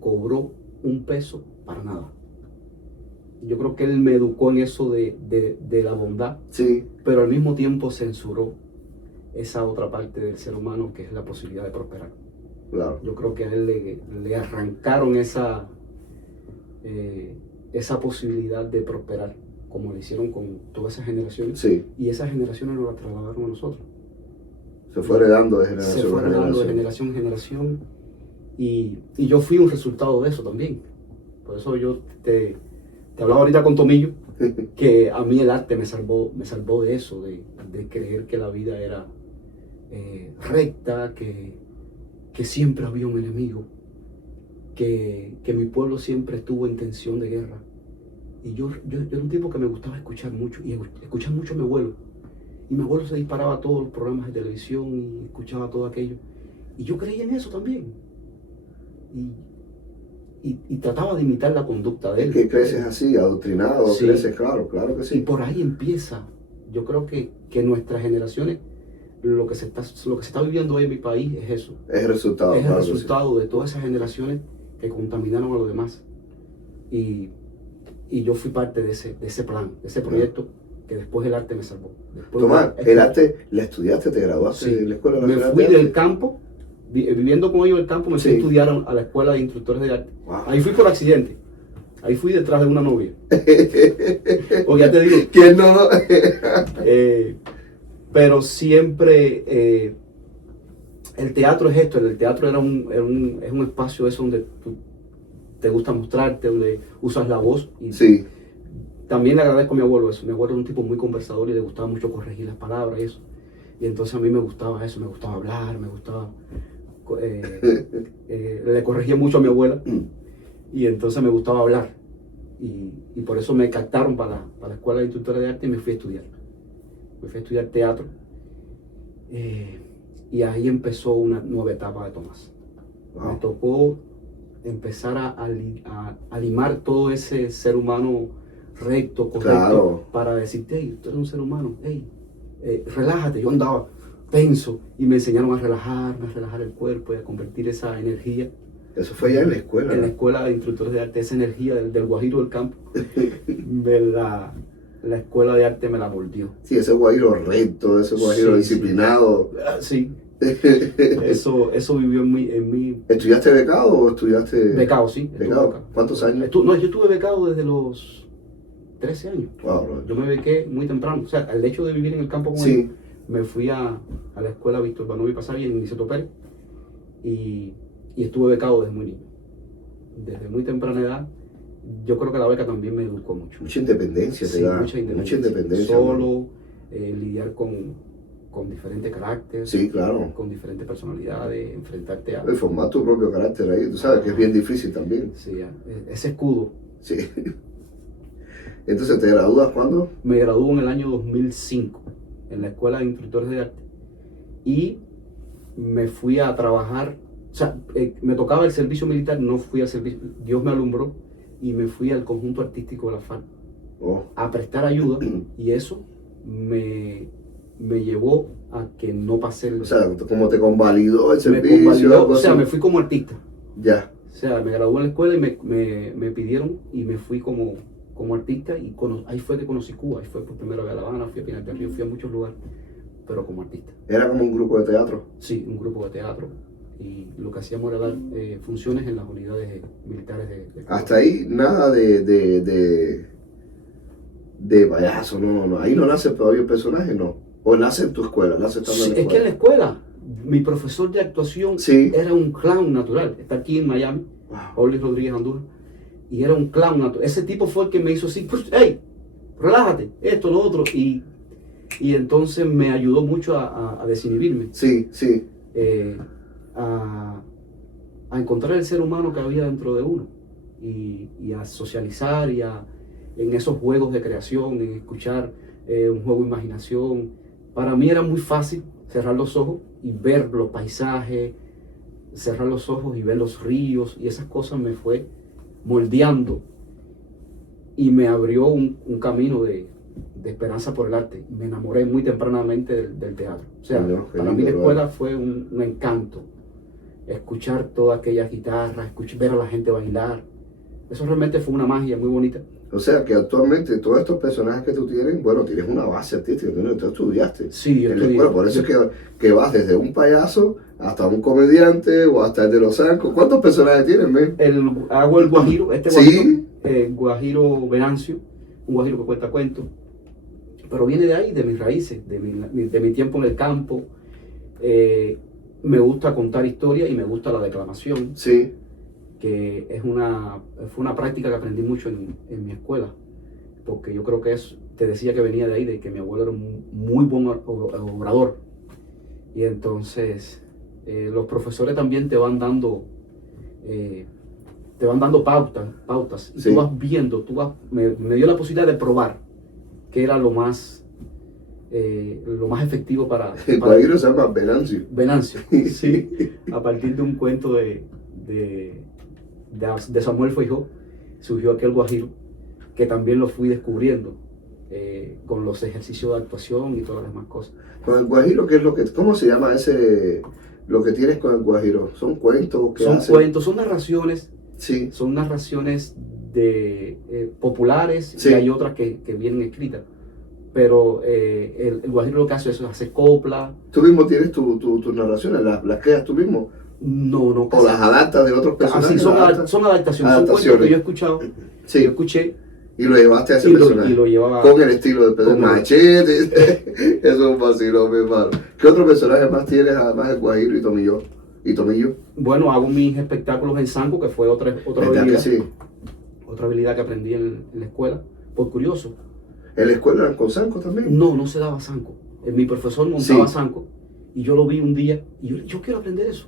cobró un peso para nada. Yo creo que él me educó en eso de la bondad, Sí, pero al mismo tiempo censuró esa otra parte del ser humano que es la posibilidad de prosperar. claro. Yo creo que a él le arrancaron esa posibilidad de prosperar, como lo hicieron con todas esas generaciones, Sí, y esas generaciones nos las trasladaron a nosotros. se fue heredando de Se generación fue en heredando de generación. generación en generación, y yo fui un resultado de eso también. Por eso yo te hablaba ahorita con Tomillo, que a mí el arte me salvó de eso, de creer que la vida era recta, que siempre había un enemigo, que mi pueblo siempre estuvo en tensión de guerra. Y yo era un tipo que me gustaba escuchar mucho, y escuchar mucho a mi abuelo. Y mi abuelo se disparaba a todos los programas de televisión y escuchaba todo aquello. Y yo creía en eso también. Y trataba de imitar la conducta de él. Es que creces así, adoctrinado, Sí. creces, claro, claro que Y sí. por ahí empieza. Yo creo que nuestras generaciones, lo que se está viviendo hoy en mi país es eso. Es el resultado, Es el claro que sí. resultado de todas esas generaciones que contaminaron a los demás. Y yo fui parte de ese plan, de ese proyecto que después el arte me salvó. Después Tomás, el arte, ¿la estudiaste? ¿Te graduaste Sí. en la Escuela Me Nacional fui de Arte? del campo, viviendo con ellos del campo, me fui Sí. a estudiar a la escuela de instructores de arte. Wow. Ahí fui por accidente. Ahí fui detrás de una novia. Porque ya te digo, ¿Quién no? pero siempre el teatro es esto. El teatro es un espacio eso donde tú te gusta mostrarte, donde usas la voz. Y Sí, también le agradezco a mi abuelo eso. Mi abuelo era un tipo muy conversador y le gustaba mucho corregir las palabras y eso. Y entonces a mí me gustaba eso, me gustaba hablar, me gustaba... le corregía mucho a mi abuela y entonces me gustaba hablar. Y por eso me captaron para la Escuela de Instructores de Arte y me fui a estudiar. Me fui a estudiar teatro. Y ahí empezó una nueva etapa de Tomás. Me wow. tocó empezar a limar todo ese ser humano recto, correcto, Claro. para decirte, hey, tú eres un ser humano, hey, relájate. Yo andaba tenso y me enseñaron a relajar el cuerpo y a convertir esa energía. Eso fue ya en la escuela. En la ¿no? escuela de instructores de arte, esa energía del guajiro del campo, la escuela de arte me la volvió. Sí, ese guajiro recto, ese guajiro Sí, disciplinado. Sí, eso vivió en mí. ¿Estudiaste becado o estudiaste...? Becado, sí. estuve ¿Becado? becado. ¿Cuántos años? No, yo estuve becado desde los 13 años. Wow, bro. Yo me bequé muy temprano. O sea, el hecho de vivir en el campo con Sí. ellos, me fui a la escuela Víctor Banovi Pasavi en Niceto Pérez y estuve becado desde muy niño. Desde muy temprana edad. Yo creo que la beca también me educó mucho. Mucha independencia te Sí, da. mucha independencia. ¿no? Solo, lidiar con diferentes caracteres, Sí, claro. con diferentes personalidades, enfrentarte a... Y formar tu propio carácter ahí, tú sabes que es bien difícil también. Sí, ese escudo. Sí. Entonces, ¿te gradúas cuándo? Me graduó en el año 2005 en la Escuela de Instructores de Arte y me fui a trabajar, o sea, me tocaba el servicio militar, no fui al servicio, Dios me alumbró y me fui al conjunto artístico de la FARC Oh, a prestar ayuda y eso me llevó a que no pasé el... o sea, como te convalidó el me servicio. convalidó, algo o sea, así. me fui como artista. Ya. O sea, me gradué en la escuela y me pidieron y me fui como artista y ahí fue que conocí Cuba, ahí fue por primera vez a La Habana, fui a Pinar del Río, fui a muchos lugares, pero como artista. Era como un grupo de teatro. Sí, un grupo de teatro y lo que hacíamos era dar funciones en las unidades militares de Cuba. Hasta ahí nada de payaso, no. Ahí no nace todavía el personaje, no. O nace en tu escuela, nace estando Sí, en la es que en la escuela. escuela mi profesor de actuación Sí. era un clown natural, está aquí en Miami, Wow. Oli Rodríguez Andújar, y era un clown natural. Ese tipo fue el que me hizo así, pues, hey, relájate, esto, lo otro, y entonces me ayudó mucho a desinhibirme, Sí, sí. a encontrar el ser humano que había dentro de uno, y a socializar, en esos juegos de creación, en escuchar un juego de imaginación. Para mí era muy fácil cerrar los ojos y ver los paisajes, cerrar los ojos y ver los ríos, y esas cosas me fue moldeando y me abrió un camino de esperanza por el arte. Me enamoré muy tempranamente del teatro. O sea, para mí la escuela fue un encanto. Escuchar toda aquella guitarra, ver a la gente bailar. Eso realmente fue una magia muy bonita. O sea, que actualmente todos estos personajes que tú tienes, bueno, tienes una base artística, tú estudiaste. Sí, yo estudié. Bueno, por eso es que vas desde un payaso hasta un comediante o hasta el de los zancos. ¿Cuántos personajes tienes, men? Hago el guajiro, ¿Sí? Guajiro Venancio, un guajiro que cuenta cuentos. Pero viene de ahí, de mis raíces, de mi tiempo en el campo. Me gusta contar historias y me gusta la declamación. Sí. Que fue una práctica que aprendí mucho en mi escuela, porque yo creo que te decía que venía de ahí, de que mi abuelo era un muy buen orador, y entonces los profesores también te van dando pautas, y sí. tú vas viendo, me dio la posibilidad de probar qué era lo más efectivo para... El guajiro se llama Venancio. Venancio, sí, a partir de un cuento de Samuel Feijó surgió aquel guajiro, que también lo fui descubriendo con los ejercicios de actuación y todas las demás cosas. Con el guajiro, ¿cómo se llama lo que tienes con el guajiro? ¿Son cuentos? Son narraciones. Sí. Son narraciones populares, sí. Y hay otras que vienen escritas. Pero el guajiro lo que hace es hacer copla. ¿Tú mismo tienes tus narraciones? ¿Las creas tú mismo? No. ¿O las adaptas de otros personajes? Sí, son adaptaciones. Son cuentos que yo he escuchado. Sí. Yo escuché. Y lo llevaste a ese personaje. Y lo llevaba con el estilo de Pedro Machete. Eso es un vacilón, mi hermano. ¿Qué otro personaje más tienes además de guajiro y Tomillo? Bueno, hago mis espectáculos en zanco, que fue otra habilidad. Sí? Otra habilidad que aprendí en la escuela, por curioso. ¿En la escuela eran con zanco también? No se daba zanco. Mi profesor montaba zanco, y yo lo vi un día y yo quiero aprender eso.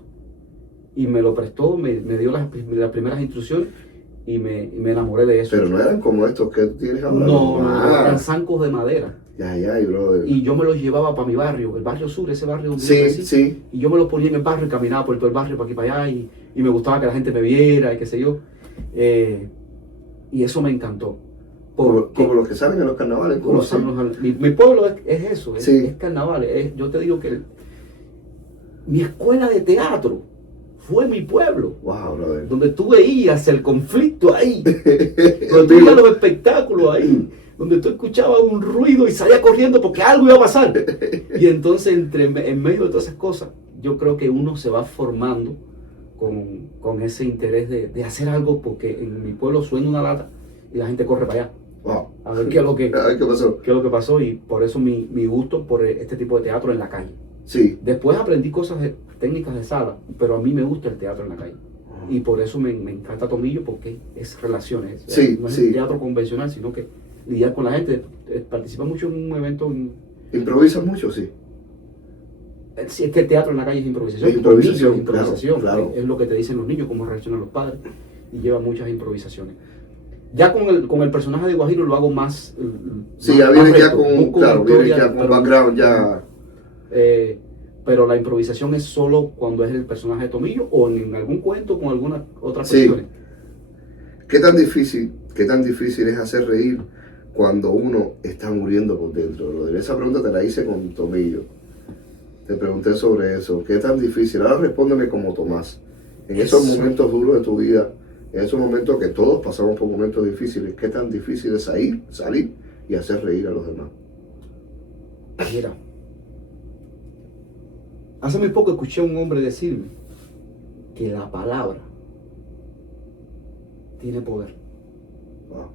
Y me lo prestó, me dio las primeras instrucciones y me enamoré de eso. Pero no eran como estos que tú tienes ahora. No, eran zancos de madera. Brother. Y yo me los llevaba para mi barrio, el barrio sur, ese barrio donde sí, yo crecí. Sí. Y yo me los ponía en el barrio y caminaba por todo el barrio, para aquí para allá, y me gustaba que la gente me viera y qué sé yo. Y eso me encantó. Como los que salen en los carnavales. Mi pueblo es eso, sí. Es carnavales. Yo te digo que mi escuela de teatro fue mi pueblo. Wow, brother. Donde tú veías el conflicto ahí, donde tú veías los espectáculos ahí, donde tú escuchabas un ruido y salías corriendo porque algo iba a pasar. Y entonces en medio de todas esas cosas, yo creo que uno se va formando con ese interés de hacer algo, porque en mi pueblo suena una lata y la gente corre para allá. Wow. A ver qué es lo que pasó. Qué es lo que pasó, y por eso mi gusto por este tipo de teatro en la calle. Sí. Después aprendí cosas técnicas de sala, pero a mí me gusta el teatro en la calle. Y por eso me encanta Tomillo, porque es relaciones. Sí, no es un teatro convencional, sino que lidiar con la gente. Participa mucho en un evento. ¿Improvisas mucho? Sí. Sí, es que el teatro en la calle es improvisación. Es improvisación, Niños, improvisación. Claro. Es lo que te dicen los niños, cómo reaccionan los padres, y lleva muchas improvisaciones. Ya con el personaje de Guajiro lo hago más. Sí, ya viene ya con background ya. Pero la improvisación es solo cuando es el personaje de Tomillo o en algún cuento con alguna otra persona. Sí. ¿Qué tan difícil es hacer reír cuando uno está muriendo por dentro? Esa pregunta te la hice con Tomillo. Te pregunté sobre eso. ¿Qué tan difícil? Ahora respóndeme como Tomás. En esos momentos duros de tu vida, en esos momentos que todos pasamos por momentos difíciles, ¿qué tan difícil es salir y hacer reír a los demás? Mira, hace muy poco escuché a un hombre decirme que la palabra tiene poder. Wow.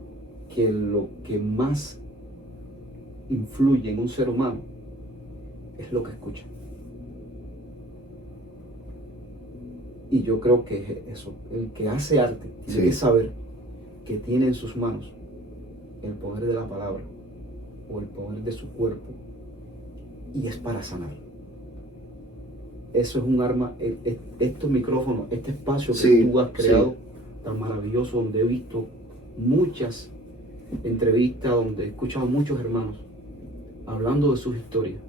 Que lo que más influye en un ser humano es lo que escucha. Y yo creo que es eso. El que hace arte tiene que saber que tiene en sus manos el poder de la palabra o el poder de su cuerpo, y es para sanar. Eso es un arma. Estos micrófonos, este espacio que tú has creado tan maravilloso, donde he visto muchas entrevistas, donde he escuchado muchos hermanos hablando de sus historias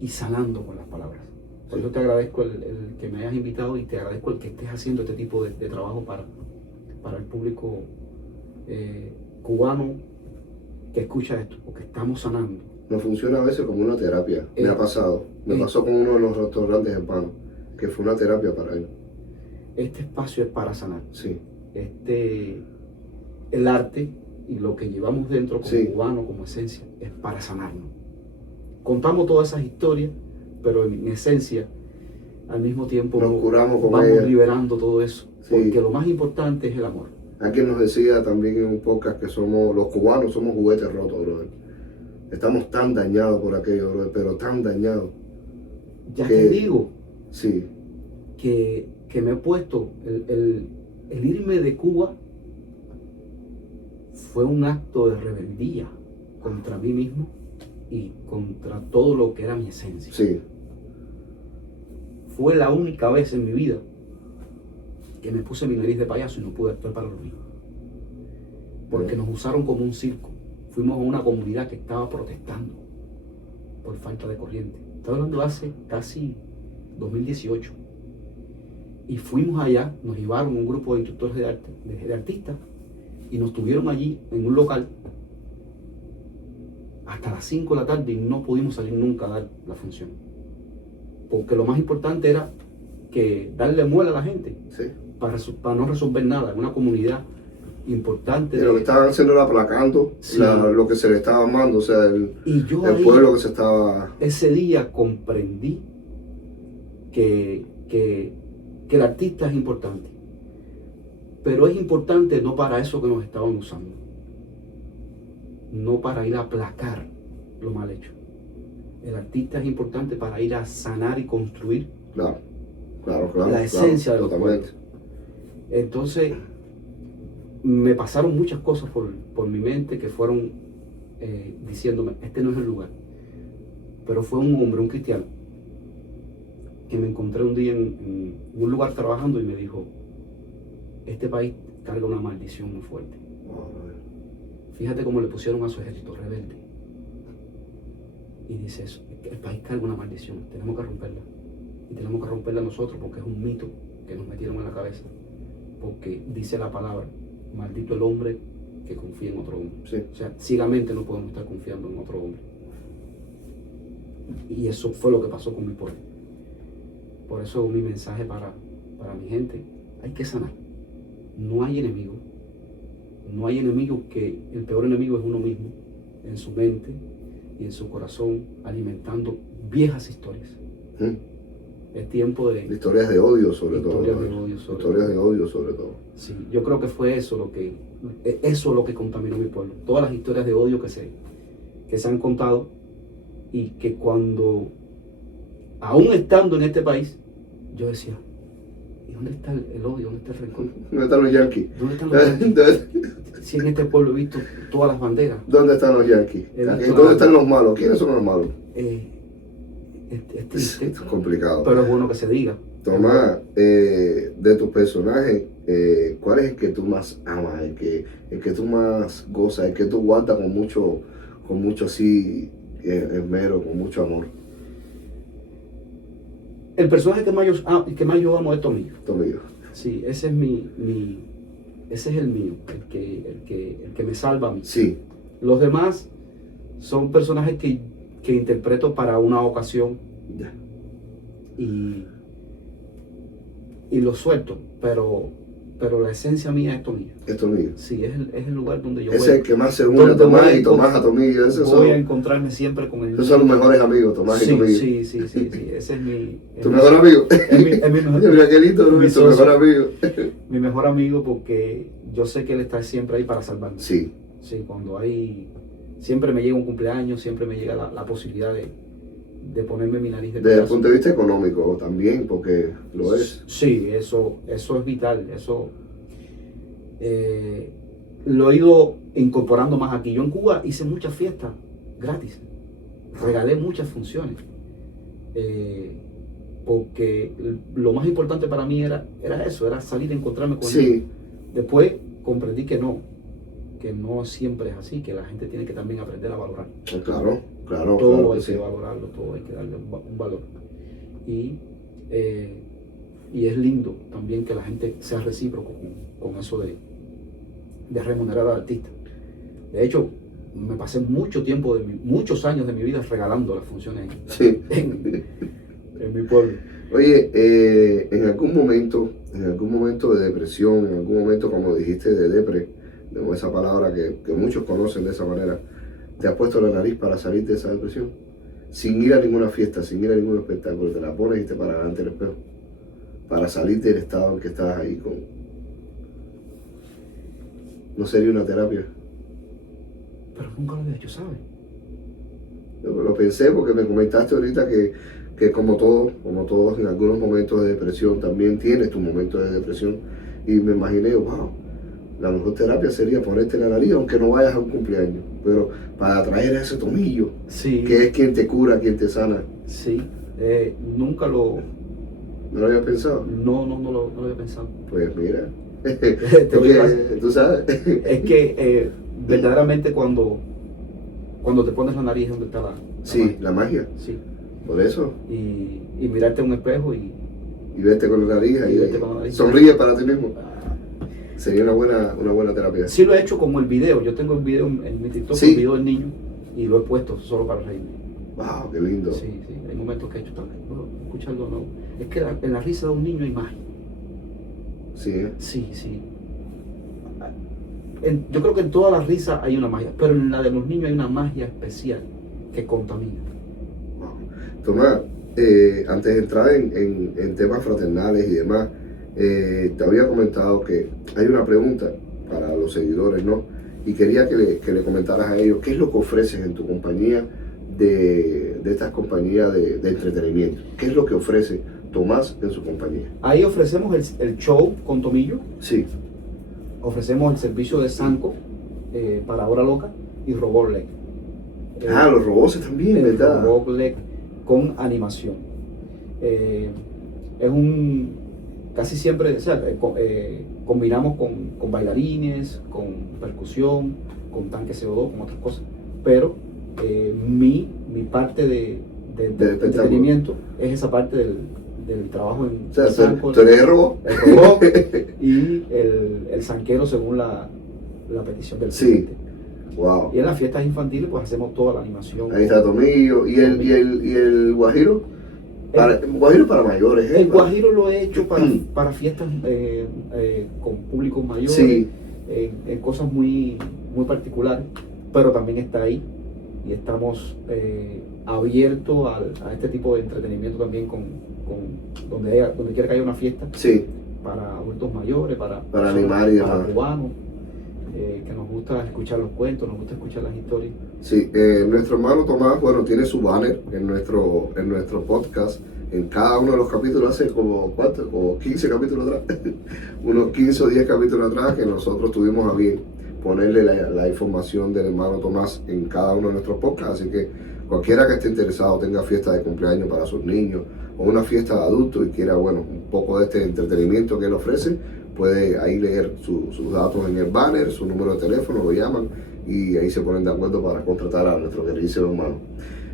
y sanando con las palabras. Por eso te agradezco el que me hayas invitado y te agradezco el que estés haciendo este tipo de trabajo para el público cubano que escucha esto, porque estamos sanando. Nos funciona a veces como una terapia. Me ha pasado. Me pasó con uno de los restaurantes hispanos, que fue una terapia para él. Este espacio es para sanar. Sí. El arte y lo que llevamos dentro como Sí. cubano, como esencia, es para sanarnos. Contamos todas esas historias, pero en esencia, al mismo tiempo Nos curamos con vamos ellas. liberando todo eso. Sí. Porque lo más importante es el amor. Alguien nos decía también en un podcast que los cubanos somos juguetes rotos, brother. Estamos tan dañados por aquello, brother, pero tan dañados. Ya Que- te digo Sí, que me he puesto, el irme de Cuba fue un acto de rebeldía contra mí mismo y contra todo lo que era mi esencia. sí, Fue la única vez en mi vida que me puse mi nariz de payaso y no pude actuar para los míos. Porque nos usaron como un circo. Fuimos a una comunidad que estaba protestando por falta de corriente. Estoy hablando de hace casi 2018. Y fuimos allá, nos llevaron un grupo de instructores de arte, de artistas, y nos tuvieron allí en un local hasta las 5 de la tarde y no pudimos salir nunca a dar la función. Porque lo más importante era que darle muela a la gente sí. para no resolver nada en una comunidad importante. Y lo que estaban haciendo era aplacando Sí. lo que se le estaba amando, o sea, Y yo el ahí, pueblo que se estaba... ese día comprendí que el artista es importante. Pero es importante no para eso que nos estaban usando. No para ir a aplacar lo mal hecho. El artista es importante para ir a sanar y construir Claro, claro, la esencia de los totalmente. Entonces, me pasaron muchas cosas por mi mente que fueron diciéndome, este no es el lugar. Pero fue un hombre, un cristiano, que me encontré un día en un lugar trabajando y me dijo, este país carga una maldición muy fuerte. Wow, Fíjate cómo le pusieron a su ejército rebelde. Y dice eso, el país carga una maldición, tenemos que romperla. Y tenemos que romperla nosotros porque es un mito que nos metieron en la cabeza. Porque dice la palabra, maldito el hombre que confía en otro hombre. sí. O sea, ciegamente no podemos estar confiando en otro hombre. Y eso fue lo que pasó con mi pueblo. Por eso mi mensaje para mi gente, hay que sanar. No hay enemigo. No hay enemigo que el peor enemigo es uno mismo, en su mente y en su corazón, alimentando viejas historias. Es tiempo de... Historias de odio sobre todo. Historias de ¿no? odio sobre Historias todo. de odio sobre todo. Sí, yo creo que fue eso lo que contaminó mi pueblo. Todas las historias de odio que se han contado y que cuando, aún estando en este país, yo decía, ¿y dónde está el odio? ¿Dónde está el rencor? ¿Dónde están los yanquis? ¿Dónde están los yanquis? Si en este pueblo he visto todas las banderas. ¿Dónde están los yanquis? He visto ¿Dónde la- están los malos? ¿Quiénes son los malos? Es triste, Es complicado. pero es bueno que se diga. Tomás, de tus personajes, ¿cuál es el que tú más amas? El que tú más gozas, el que tú guardas con mucho así esmero, con mucho amor. El personaje que más yo amo es Tomillo. Tomillo. Sí, ese es ese es el mío, el que me salva a mí. Sí, Los demás son personajes que interpreto para una ocasión ya. y los suelto, pero la esencia mía es Tomillo. Es Tomillo. Sí, es el lugar donde yo Ese es voy, el que más se une a donde Tomás voy a y Tomás a Tomillo. voy a encontrarme siempre con él. Esos son los mejores amigos, Tomás y Sí, Tomillo. sí, ese es ¿Tu mejor amigo? es mi mejor- Mira qué lindo, ¿no? mi Tu socio. mejor amigo. mi mejor amigo porque yo sé que él está siempre ahí para salvarme. Sí, Sí, siempre me llega un cumpleaños, siempre me llega la posibilidad de ponerme mi nariz de desde el payaso. punto de vista económico también, porque lo es. Sí, eso es vital. Eso lo he ido incorporando más aquí. Yo en Cuba hice muchas fiestas gratis. Regalé muchas funciones. Porque lo más importante para mí era eso, era salir a encontrarme con él. Sí, Después comprendí que no siempre es así, que la gente tiene que también aprender a valorar. claro. Claro, todo claro que hay sí. que valorarlo, todo hay que darle un valor. Y, y es lindo también que la gente sea recíproco con eso de remunerar al artista. De hecho, me pasé muchos años de mi vida regalando las funciones Sí. en mi pueblo. Oye, en algún momento de depresión, en algún momento, como dijiste, de depre, de esa palabra que muchos conocen de esa manera, ¿te has puesto la nariz para salir de esa depresión? Sin ir a ninguna fiesta, sin ir a ningún espectáculo, te la pones y te paras delante del espejo para salir del estado en que estás ahí con... ¿No sería una terapia? Pero nunca lo había hecho, ¿sabes? Yo lo pensé porque me comentaste ahorita que como todos en algunos momentos de depresión también tienes tus momentos de depresión, y me imaginé, wow, la mejor terapia sería ponerte la nariz aunque no vayas a un cumpleaños, pero para atraer a ese tomillo, Sí. que es quien te cura, quien te sana. Sí, nunca lo... ¿No lo habías pensado? No lo había pensado. Pues mira, Te doy gracias. tú sabes. Es que verdaderamente cuando te pones la nariz es donde está la Sí, magia. la magia, Sí. por eso. Y mirarte en un espejo y Y verte con la nariz Y y verte con la nariz. sonríe para ti mismo. Sería una buena terapia. sí lo he hecho como el video. Yo tengo el video en mi TikTok, Sí. el video del niño, y lo he puesto solo para reírme. Wow, qué lindo. Sí, hay momentos que he hecho también. Escucharlo nuevo. Es que en la risa de un niño hay magia. Sí, ¿eh? Sí. Yo creo que en todas las risas hay una magia, pero en la de los niños hay una magia especial que contamina. Wow. Tomás, antes de entrar en temas fraternales y demás, te había comentado que hay una pregunta para los seguidores, ¿no? Y quería que le comentaras a ellos qué es lo que ofreces en tu compañía de estas compañías de entretenimiento. ¿Qué es lo que ofrece Tomás en su compañía? Ahí ofrecemos el show con tomillo, Sí. ofrecemos el servicio de Sanco para Hora Loca y Robot Leg. Los robots también, el ¿verdad? Robot Leg con animación. Es casi siempre, o sea, combinamos con bailarines, con percusión, con tanque CO2, con otras cosas, pero mi parte de entretenimiento es esa parte del trabajo en O sea, el Sanco, tú eres el robot. el robot y el sanquero según la petición del Sí. cliente. Wow. Y en las fiestas infantiles pues hacemos toda la animación. Ahí está Tomillo. ¿Y el guajiro? Guajiro para mayores, ¿eh? El guajiro lo he hecho para fiestas con públicos mayores, Sí. en cosas muy particulares, pero también está ahí y estamos abiertos a este tipo de entretenimiento también donde quiera que haya una fiesta Sí. para adultos mayores, para animar y para demás. cubanos, que nos gusta escuchar los cuentos, nos gusta escuchar las historias. Sí, nuestro hermano Tomás, bueno, tiene su banner en nuestro podcast. En cada uno de los capítulos, hace como 15 capítulos atrás, unos 15 o 10 capítulos atrás, que nosotros tuvimos a bien ponerle la información del hermano Tomás en cada uno de nuestros podcasts. Así que cualquiera que esté interesado, tenga fiesta de cumpleaños para sus niños o una fiesta de adultos y quiera, bueno, un poco de este entretenimiento que él ofrece, puede ahí leer sus datos en el banner, su número de teléfono, lo llaman y ahí se ponen de acuerdo para contratar a nuestro queridísimo hermano.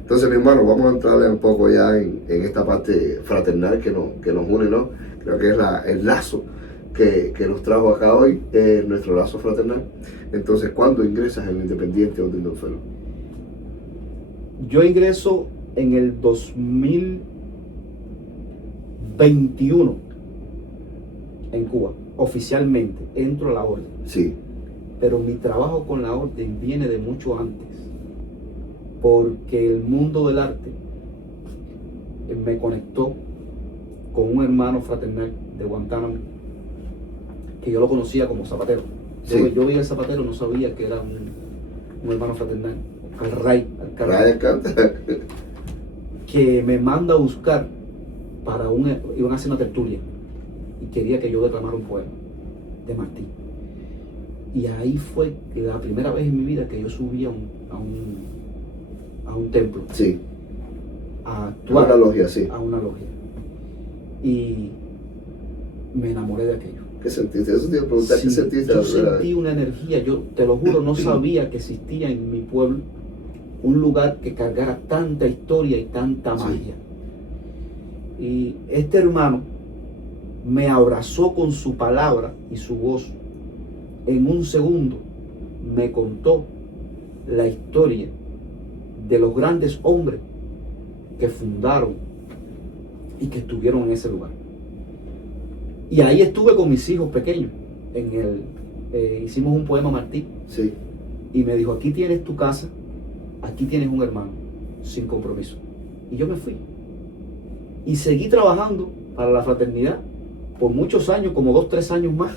Entonces, mi hermano, vamos a entrarle un poco ya en esta parte fraternal que nos une, ¿no? Creo que es el lazo que nos trajo acá hoy, nuestro lazo fraternal. Entonces, ¿cuándo ingresas en el Independiente Orden de Orfeo? Yo ingreso en el 2021 en Cuba, oficialmente, entro a la orden. Sí. Pero mi trabajo con la orden viene de mucho antes, porque el mundo del arte me conectó con un hermano fraternal de Guantánamo, que yo lo conocía como zapatero. Sí. Yo veía al zapatero, no sabía que era un hermano fraternal, al Ray, Raya canta. que me manda a buscar iban a hacer una tertulia y quería que yo declamara un poema de Martí. Y ahí fue la primera vez en mi vida que yo subí a un templo Sí. a actuar, Una logia, sí. a una logia. Y me enamoré de aquello. ¿Qué sentiste? Eso te iba a preguntar, ¿qué Sí, sentiste? yo sentí una energía, yo te lo juro, no sabía que existía en mi pueblo un lugar que cargara tanta historia y tanta Sí. magia. Y este hermano me abrazó con su palabra y su voz. En un segundo me contó la historia de los grandes hombres que fundaron y que estuvieron en ese lugar. Y ahí estuve con mis hijos pequeños. Hicimos un poema Martí Sí. y me dijo, aquí tienes tu casa, aquí tienes un hermano, sin compromiso. Y yo me fui. Y seguí trabajando para la fraternidad por muchos años, como 2, 3 años más,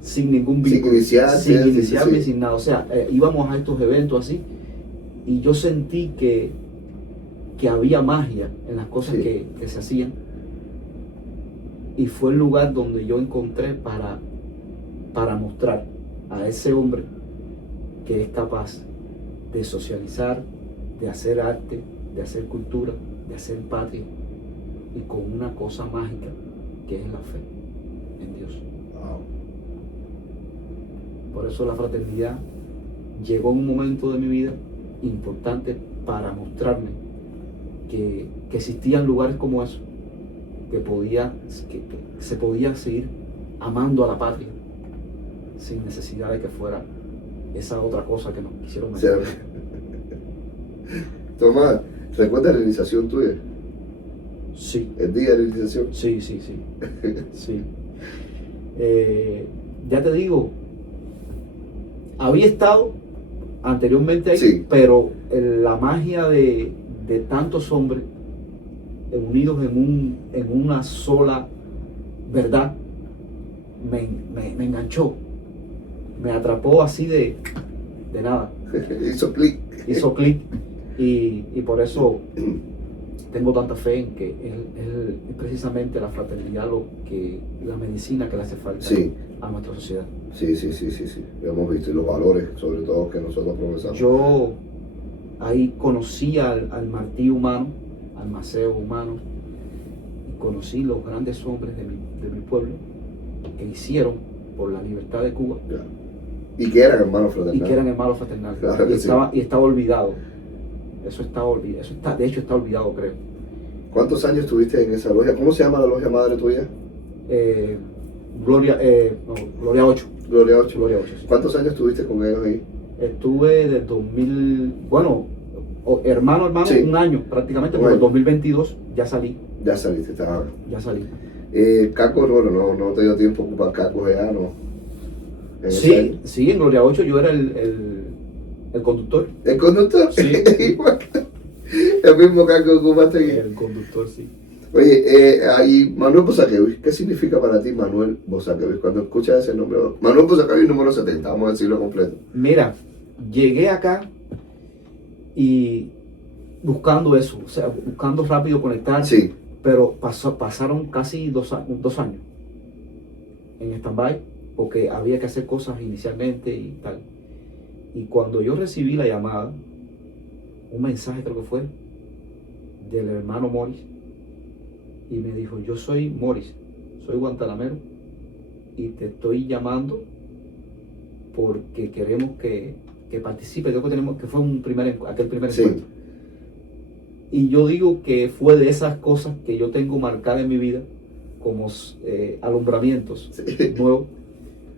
sin ningún vínculo. Sin sin iniciarme, sí. sin nada. O sea, íbamos a estos eventos así y yo sentí que había magia en las cosas Sí. que se hacían. Y fue el lugar donde yo encontré para mostrar a ese hombre que es capaz de socializar, de hacer arte, de hacer cultura, de hacer patria, y con una cosa mágica que es la fe en Dios. Wow. Por eso la fraternidad llegó en un momento de mi vida importante para mostrarme que existían lugares como esos, que se podía seguir amando a la patria sin necesidad de que fuera esa otra cosa que nos quisieron O sea, meter. Tomás, ¿recuerdas la iniciación tuya? Sí, El día de la iniciación. sí. Sí. Ya te digo, había estado anteriormente ahí, Sí. pero la magia de tantos hombres unidos en una sola verdad me enganchó, me atrapó así de nada, Hizo clic. hizo clic y por eso tengo tanta fe en que es precisamente la fraternidad la medicina que le hace falta Sí. a nuestra sociedad. Sí. Lo hemos visto. Y los valores, sobre todo, que nosotros profesamos. Yo ahí conocí al Martí humano, al Maceo humano, y conocí los grandes hombres de mi pueblo que hicieron por la libertad de Cuba Ya. Y que eran hermanos y fraternales. que eran hermanos fraternales. Claro que Y estaba olvidado. Eso está olvidado. De hecho, está olvidado, creo. ¿Cuántos años estuviste en esa logia? ¿Cómo se llama la logia madre tuya? Gloria 8. Gloria 8. Gloria 8, sí. ¿Cuántos años estuviste con ellos ahí? Estuve del 2000, bueno, hermano, Sí. un año prácticamente, Un porque en año. 2022 ya salí. Ya saliste, estaba. Cacos, Bueno, no te dio tiempo a ocupar cacos allá, ¿no? En esa Sí, época. sí, en Gloria 8 yo era el conductor. ¿El conductor? Sí. Igual que el mismo caco que ocupaste aquí. El conductor, sí. Oye, ahí Manuel Bozaquevich, ¿qué significa para ti Manuel Bozaquevich? Cuando escuchas ese nombre, Manuel Bozaquevich número 70, vamos a decirlo completo. Mira, llegué acá y buscando eso, o sea, buscando rápido conectar, Sí, pero pasaron casi 2 años en stand-by, porque había que hacer cosas inicialmente y tal. Y cuando yo recibí la llamada, un mensaje creo que fue, del hermano Morris, y me dijo, yo soy Morris, soy guantanamero, y te estoy llamando porque queremos que participe. Creo que fue aquel primer sí, encuentro. Y yo digo que fue de esas cosas que yo tengo marcadas en mi vida como alumbramientos sí. nuevos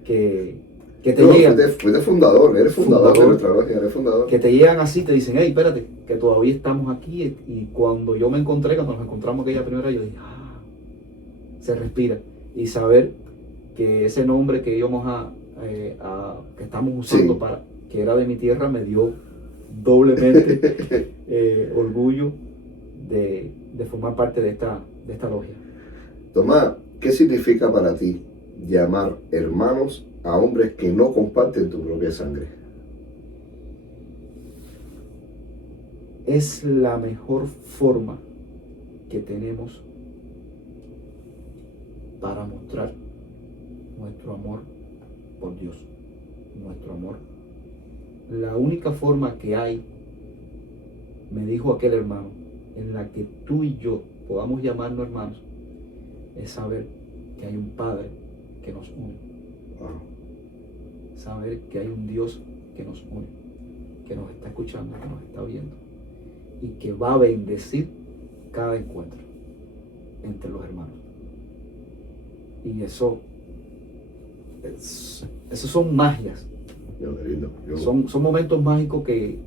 que te No, llegan. fuiste fundador, eres fundador de Fundador. nuestra logia, eres fundador. Que te llegan así, te dicen, hey, espérate, que todavía estamos aquí. Y cuando yo cuando nos encontramos aquella primera, yo dije, se respira. Y saber que ese nombre que íbamos que estamos usando Sí. que era de mi tierra, me dio doblemente orgullo de formar parte de esta logia. Tomás, ¿qué significa para ti llamar hermanos a hombres que no comparten tu propia sangre? Es la mejor forma que tenemos para mostrar nuestro amor por Dios, nuestro amor. La única forma que hay, me dijo aquel hermano, en la que tú y yo podamos llamarnos hermanos, es saber que hay un Padre que nos une, Wow. saber que hay un Dios que nos une. que nos está escuchando, que nos está viendo, y que va a bendecir cada encuentro entre los hermanos. Y eso son magias. Qué lindo. Son momentos mágicos que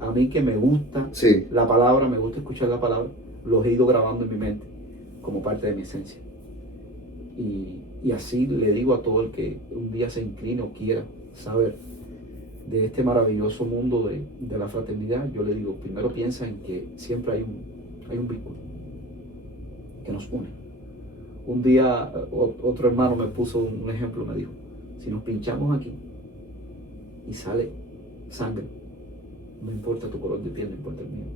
a mí, que me gusta Sí. la palabra, me gusta escuchar la palabra, los he ido grabando en mi mente como parte de mi esencia. Y así le digo a todo el que un día se incline o quiera saber de este maravilloso mundo de la fraternidad, yo le digo, primero piensa en que siempre hay un vínculo que nos une. Un día otro hermano me puso un ejemplo, me dijo, si nos pinchamos aquí y sale sangre, no importa tu color de piel, no importa el mío,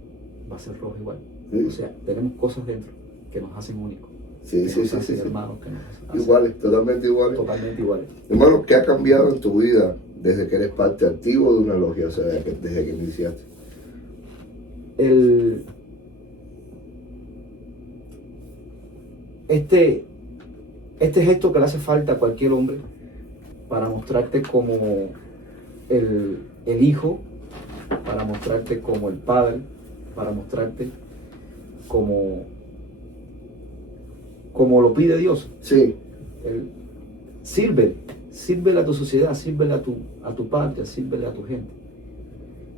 va a ser rojo igual. Sí. O sea, tenemos cosas dentro que nos hacen únicos. Sí, que sí, nos sí, hacen sí. hermanos, que nos hacen Iguales, totalmente iguales. totalmente iguales. Hermano, ¿qué ha cambiado en tu vida desde que eres parte activo de una logia? O sea, desde que iniciaste. Este gesto que le hace falta a cualquier hombre para mostrarte como el hijo, para mostrarte como el padre, para mostrarte como lo pide Dios. Sí. Sírvele a tu sociedad, sírvele a tu patria, sírvele a tu gente.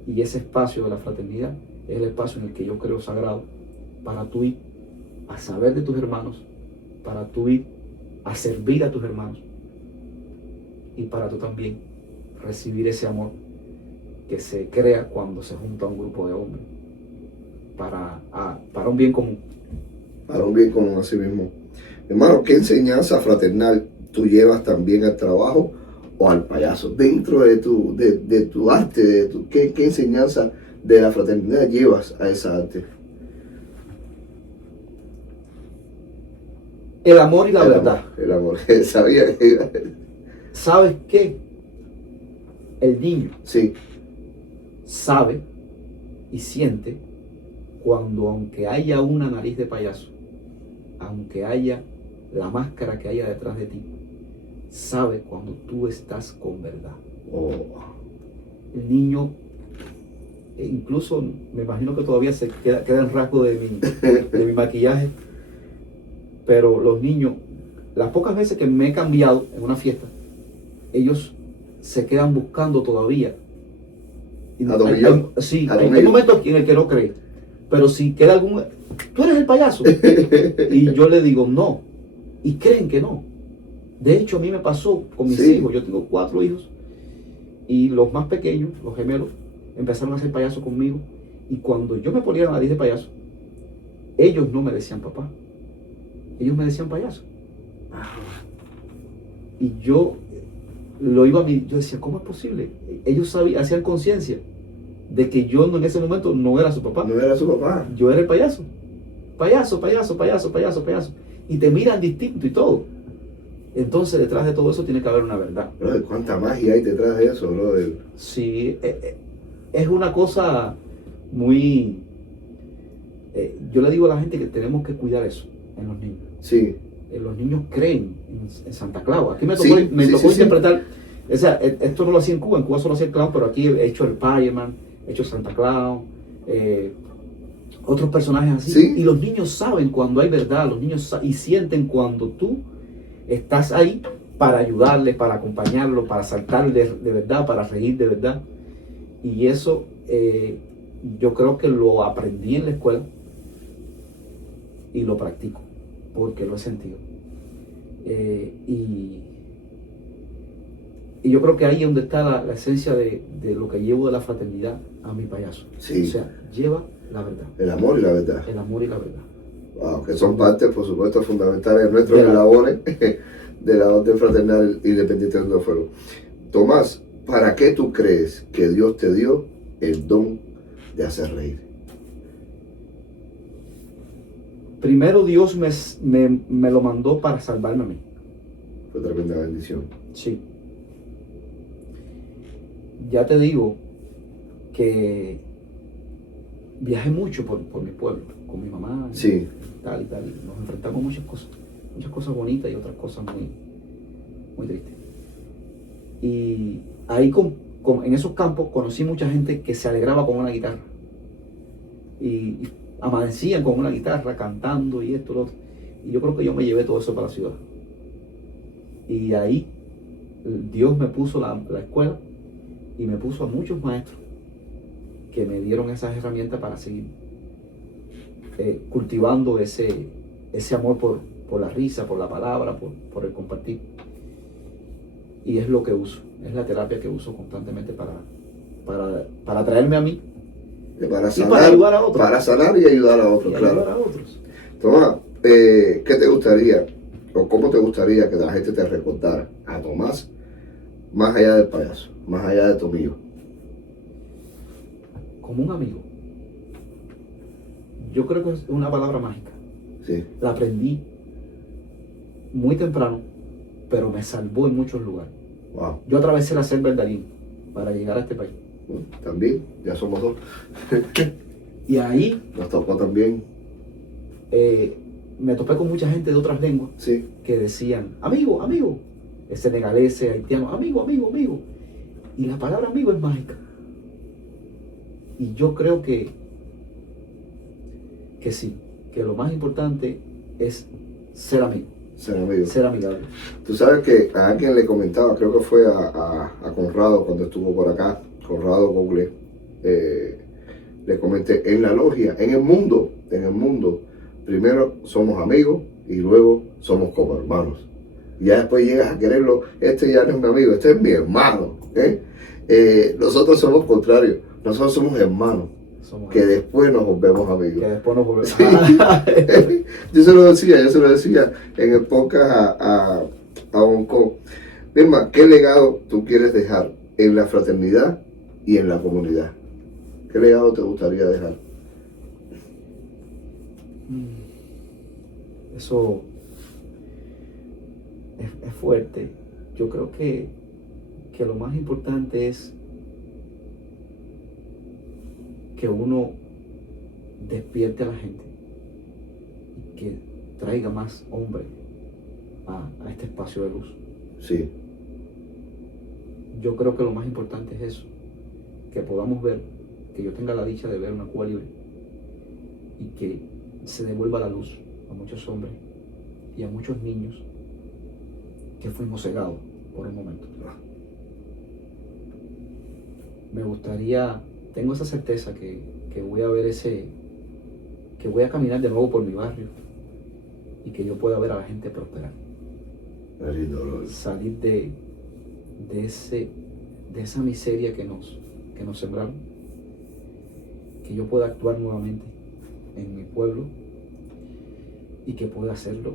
Y ese espacio de la fraternidad es el espacio en el que yo creo sagrado para tú ir a saber de tus hermanos, para tú ir a servir a tus hermanos y para tú también recibir ese amor que se crea cuando se junta un grupo de hombres para un bien común. Para un bien común, así mismo. Hermano, ¿qué enseñanza fraternal tú llevas también al trabajo o al payaso? Dentro de tu arte, ¿qué enseñanza de la fraternidad llevas a esa arte? El amor y la verdad. El amor. Sabía que iba. ¿Sabes qué? El niño Sí, sabe y siente cuando, aunque haya una nariz de payaso, aunque haya la máscara que haya detrás de ti, sabe cuando tú estás con verdad. oh, El niño, incluso me imagino que todavía se queda el rasgo de mi maquillaje, pero los niños, las pocas veces que me he cambiado en una fiesta, ellos se quedan buscando todavía. ¿A dónde yo? Sí, ¿A dónde hay yo? momentos en el que no cree, pero si queda algún, tú eres el payaso, y yo le digo no, y creen que no. De hecho, a mí me pasó con mis Sí. hijos. Yo tengo 4 hijos y los más pequeños, los gemelos, empezaron a hacer payaso conmigo, y cuando yo me ponía la nariz de payaso, ellos no me decían papá, ellos me decían payaso. Y yo yo decía, ¿cómo es posible? Ellos sabían, hacían conciencia de que yo en ese momento no era su papá. no era su papá. Yo era el payaso. Payaso, payaso, payaso, payaso, payaso. Y te miran distinto y todo. Entonces, detrás de todo eso tiene que haber una verdad. Brother, ¿cuánta magia hay detrás de eso, brother? Sí, es una cosa muy... yo le digo a la gente que tenemos que cuidar eso en los niños. Sí, Los niños creen en Santa Claus. Aquí me tocó, Sí, sí, sí, interpretar, o sea, esto no lo hacía en Cuba solo hacía el clown, pero aquí he hecho el Fireman, he hecho Santa Claus, otros personajes así. Sí. Y los niños saben cuando hay verdad, los niños y sienten cuando tú estás ahí para ayudarles, para acompañarlos, para saltar de verdad, para reír de verdad. Y eso yo creo que lo aprendí en la escuela y lo practico, porque lo he sentido. Y yo creo que ahí es donde está la esencia de lo que llevo de la fraternidad a mi payaso. Sí. O sea, lleva la verdad, el amor y la verdad. el amor y la verdad. Wow, que son partes, por supuesto, fundamentales de nuestras De la- labores de la orden fraternal independiente de fuego. Tomás, ¿para qué tú crees que Dios te dio el don de hacer reír? Primero Dios me lo mandó para salvarme a mí. Fue tremenda bendición. Sí. Ya te digo que viajé mucho por mi pueblo, con mi mamá, Sí, tal y tal. Y nos enfrentamos a muchas cosas bonitas y otras cosas muy, muy tristes. Y ahí en esos campos conocí mucha gente que se alegraba con una guitarra. Y amanecían con una guitarra, cantando y esto, lo otro. Y yo creo que yo me llevé todo eso para la ciudad. Y ahí Dios me puso la escuela y me puso a muchos maestros que me dieron esas herramientas para seguir cultivando ese amor por la risa, por la palabra, por el compartir. Y es lo que uso, es la terapia que uso constantemente para traerme a mí Para y sanar, para ayudar a otros. para sanar y ayudar a otros, Y claro. ayudar a otros. Tomás, ¿qué te gustaría o cómo te gustaría que la gente te recordara a Tomás más allá del payaso, más allá de tu amigo? Como un amigo. Yo creo que es una palabra mágica. Sí, La aprendí muy temprano, pero me salvó en muchos lugares. wow. Yo atravesé la selva del Darién para llegar a este país. Bueno, también, ya somos dos. Y ahí Nos tocó también, me topé con mucha gente de otras lenguas sí, que decían, amigo, amigo, senegaleses, haitianos, amigo, amigo, amigo. Y la palabra amigo es mágica. Y yo creo que sí, que lo más importante es ser amigo, ser amigo. ser amigable. Tú sabes que a alguien le comentaba, creo que fue a Conrado cuando estuvo por acá, Conrado Google, le comenté, en la logia, en el mundo, primero somos amigos y luego somos como hermanos. Y ya después llegas a quererlo, este ya no es un amigo, este es mi hermano. Nosotros somos contrarios, nosotros somos hermanos, Somos que después nos volvemos amigos. que después nos volvemos. Sí. Yo se lo decía en el podcast a Bonco. Mirma, ¿qué legado tú quieres dejar en la fraternidad y en la comunidad? ¿Qué legado te gustaría dejar? Eso es fuerte. Yo creo que lo más importante es que uno despierte a la gente y que traiga más hombres a este espacio de luz. Sí, Yo creo que lo más importante es eso, que podamos ver, que yo tenga la dicha de ver una Cuba libre y que se devuelva la luz a muchos hombres y a muchos niños que fuimos cegados por un momento. Me gustaría, tengo esa certeza que voy a ver que voy a caminar de nuevo por mi barrio y que yo pueda ver a la gente prosperar. es lindo, bro. Salir de esa miseria que nos sembraron, que yo pueda actuar nuevamente en mi pueblo y que pueda hacerlo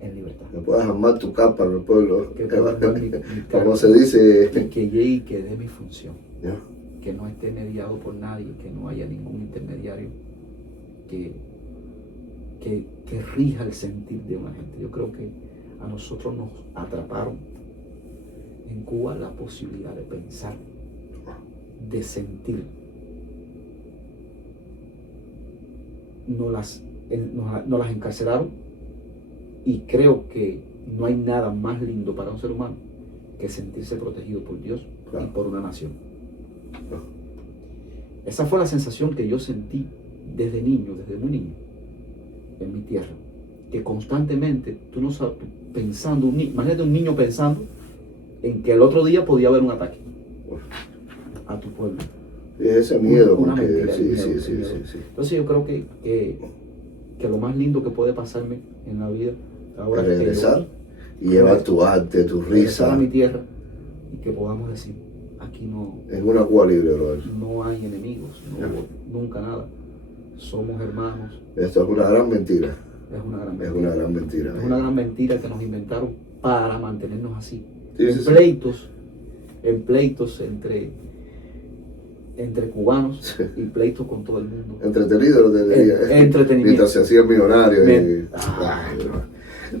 en libertad. Que puedas armar tu capa en el pueblo. Que pueda armar mi Como carpa se dice. y que llegue y que dé mi función. Ya. Que no esté mediado por nadie, que no haya ningún intermediario que rija el sentir de una gente. Yo creo que a nosotros nos atraparon en Cuba la posibilidad de pensar, de sentir. Nos las encarcelaron y creo que no hay nada más lindo para un ser humano que sentirse protegido por Dios y por una nación. Esa fue la sensación que yo sentí desde niño, desde muy niño, en mi tierra. Que constantemente, tú no sabes, pensando, imagínate un niño pensando en que el otro día podía haber un ataque a tu pueblo. Y ese miedo, Una porque mentira, sí. Entonces yo creo que lo más lindo que puede pasarme en la vida ahora Es es que regresar y llevar tu arte, tu regresar risa a mi tierra y que podamos decir, aquí no en una Cuba libre, brother. no hay enemigos, no hubo nunca nada. Somos hermanos. Esto es una gran mentira. Es una gran Es mentira. una gran mentira. Es una gran mentira que nos inventaron para mantenernos así. Sí, en sí, sí. pleitos entre cubanos Sí. y pleitos con todo el mundo. Entretenido lo tendría. Entretenimiento. Mientras se hacía millonario. Me- Ay, bro.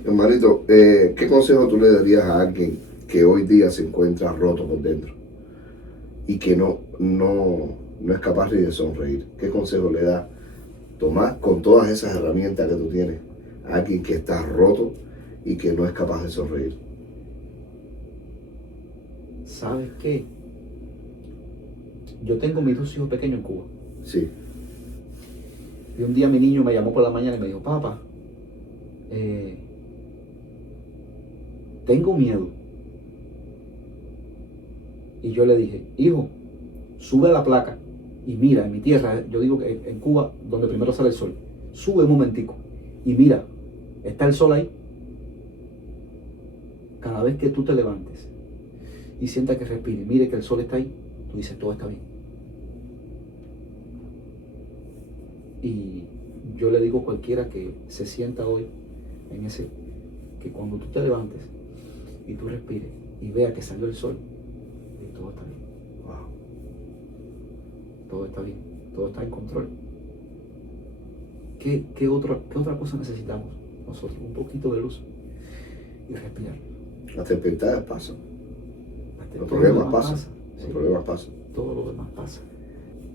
Hermanito, ¿qué consejo tú le darías a alguien que hoy día se encuentra roto por dentro y que no es capaz ni de sonreír? ¿Qué consejo le da Tomás con todas esas herramientas que tú tienes a alguien que está roto y que no es capaz de sonreír? ¿Sabes qué? Yo tengo mis 2 hijos pequeños en Cuba. Sí. Y un día mi niño me llamó por la mañana y me dijo, papá, tengo miedo. Y yo le dije, hijo, sube a la placa y mira, en mi tierra, yo digo que en Cuba, donde primero sale el sol, sube un momentico y mira, está el sol ahí. Cada vez que tú te levantes y sientas que respires, mire que el sol está ahí, tú dices, todo está bien. Y yo le digo a cualquiera que se sienta hoy en ese, que cuando tú te levantes y tú respires y veas que salió el sol, y todo está bien. Wow. Todo está bien, todo está en control. ¿Qué otra cosa necesitamos nosotros? Un poquito de luz y respirar. Las tempestades pasan. Los Todo problemas lo demás pasan. pasa, Los sí. problemas pasan. Todo lo demás pasa.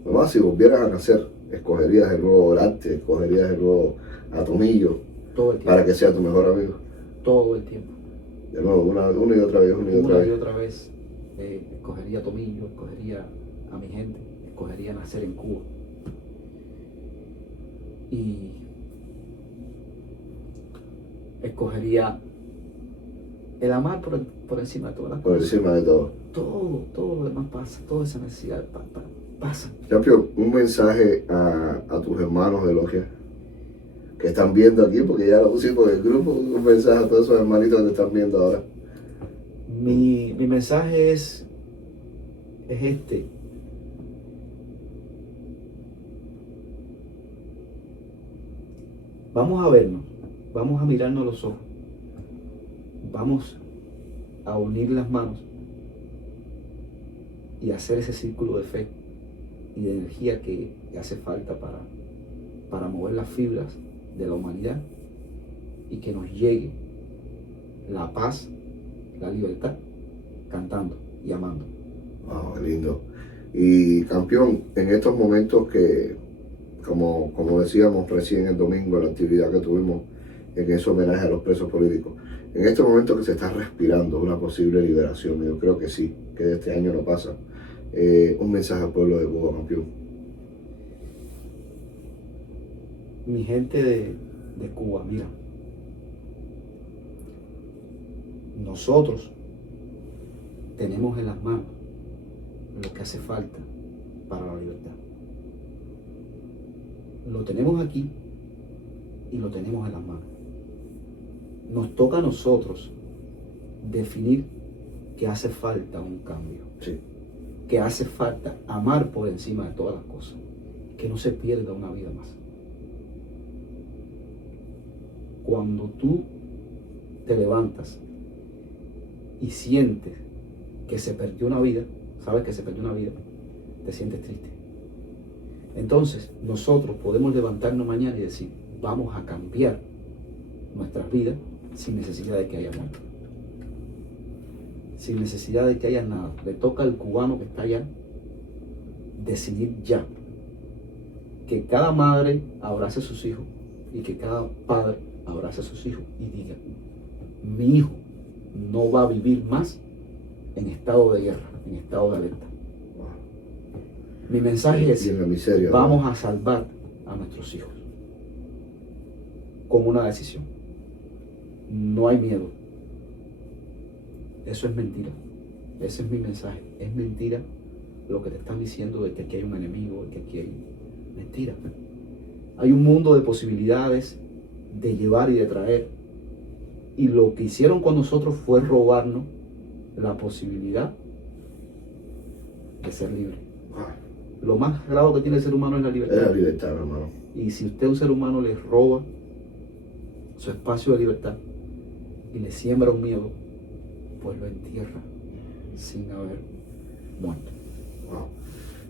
Mamá, si volvieras a nacer, escogerías de nuevo Orarte, escogerías de nuevo a Tomillo Todo el tiempo. para que sea tu mejor amigo. Todo el tiempo. De nuevo, una y otra vez, una y otra Una y vez. otra vez escogería a Tomillo, escogería a mi gente, escogería nacer en Cuba. Y escogería el amar por encima de todas las Por cosas. encima de todo. Todo lo demás pasa, toda esa necesidad pasa. Champion, un mensaje a tus hermanos de logia que están viendo aquí, porque ya lo pusimos en el grupo, un mensaje a todos esos hermanitos que te están viendo ahora. Mi mensaje es este. Vamos a vernos, vamos a mirarnos a los ojos, vamos a unir las manos y hacer ese círculo de fe y de energía que hace falta para mover las fibras de la humanidad y que nos llegue la paz, la libertad, cantando y amando. Wow, qué lindo. Y campeón, en estos momentos que, como decíamos recién el domingo en la actividad que tuvimos en ese homenaje a los presos políticos, en estos momentos que se está respirando una posible liberación, yo creo que sí, que de este año no pasa, un mensaje al pueblo de Cuba, campeón. Mi gente de Cuba, mira, nosotros tenemos en las manos lo que hace falta para la libertad. Lo tenemos aquí y lo tenemos en las manos. Nos toca a nosotros definir que hace falta un cambio, Sí. que hace falta amar por encima de todas las cosas, que no se pierda una vida más. Cuando tú te levantas y sientes que se perdió una vida, sabes que se perdió una vida, te sientes triste. Entonces, nosotros podemos levantarnos mañana y decir, vamos a cambiar nuestras vidas sin necesidad de que haya muerte. Sin necesidad de que haya nada. Le toca al cubano que está allá decidir ya que cada madre abrace a sus hijos y que cada padre abrace a sus hijos y diga, mi hijo no va a vivir más en estado de guerra, en estado de alerta. Wow. Mi mensaje es, Y en la miseria, vamos a salvar a nuestros hijos con una decisión. No hay miedo. Eso es mentira. Ese es mi mensaje. Es mentira lo que te están diciendo de que aquí hay un enemigo, de que aquí hay... Mentira. Hay un mundo de posibilidades de llevar y de traer. Y lo que hicieron con nosotros fue robarnos la posibilidad de ser libre. Wow. Lo más sagrado que tiene el ser humano es la Es libertad. la libertad, hermano. Y si usted a un ser humano le roba su espacio de libertad y le siembra un miedo, pues lo entierra sin haber muerto. Wow.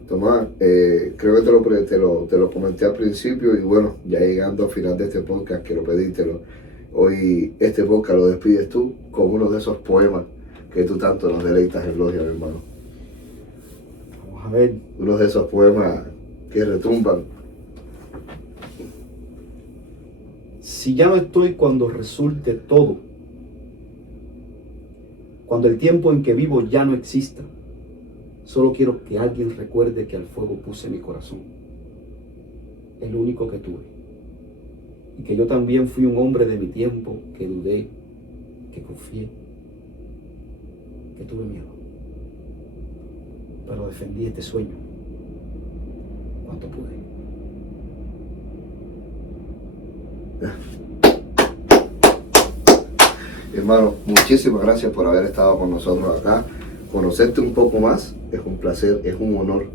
Tomás, creo que te lo comenté al principio y bueno, ya llegando al final de este podcast quiero pedírtelo. Hoy este podcast lo despides tú con uno de esos poemas que tú tanto nos deleitas en Logia, mi hermano. Vamos a ver. Uno de esos poemas que retumban. Si ya no estoy cuando resulte todo, cuando el tiempo en que vivo ya no exista, Solo quiero que alguien recuerde que al fuego puse mi corazón, el único que tuve. Y que yo también fui un hombre de mi tiempo, que dudé, que confié, que tuve miedo. Pero defendí este sueño cuanto pude. Hermano, muchísimas gracias por haber estado con nosotros acá. Conocerte un poco más es un placer, es un honor.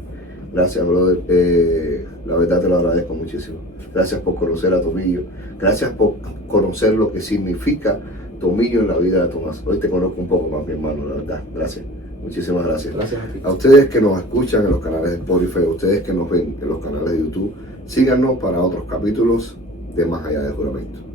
Gracias, brother. La verdad te lo agradezco muchísimo. Gracias por conocer a Tomillo. Gracias por conocer lo que significa Tomillo en la vida de Tomás. Hoy te conozco un poco más, mi hermano, la verdad. Gracias. Muchísimas gracias. Gracias a ti. A ustedes que nos escuchan en los canales de Spotify, a ustedes que nos ven en los canales de YouTube, síganos para otros capítulos de Más Allá de Juramento.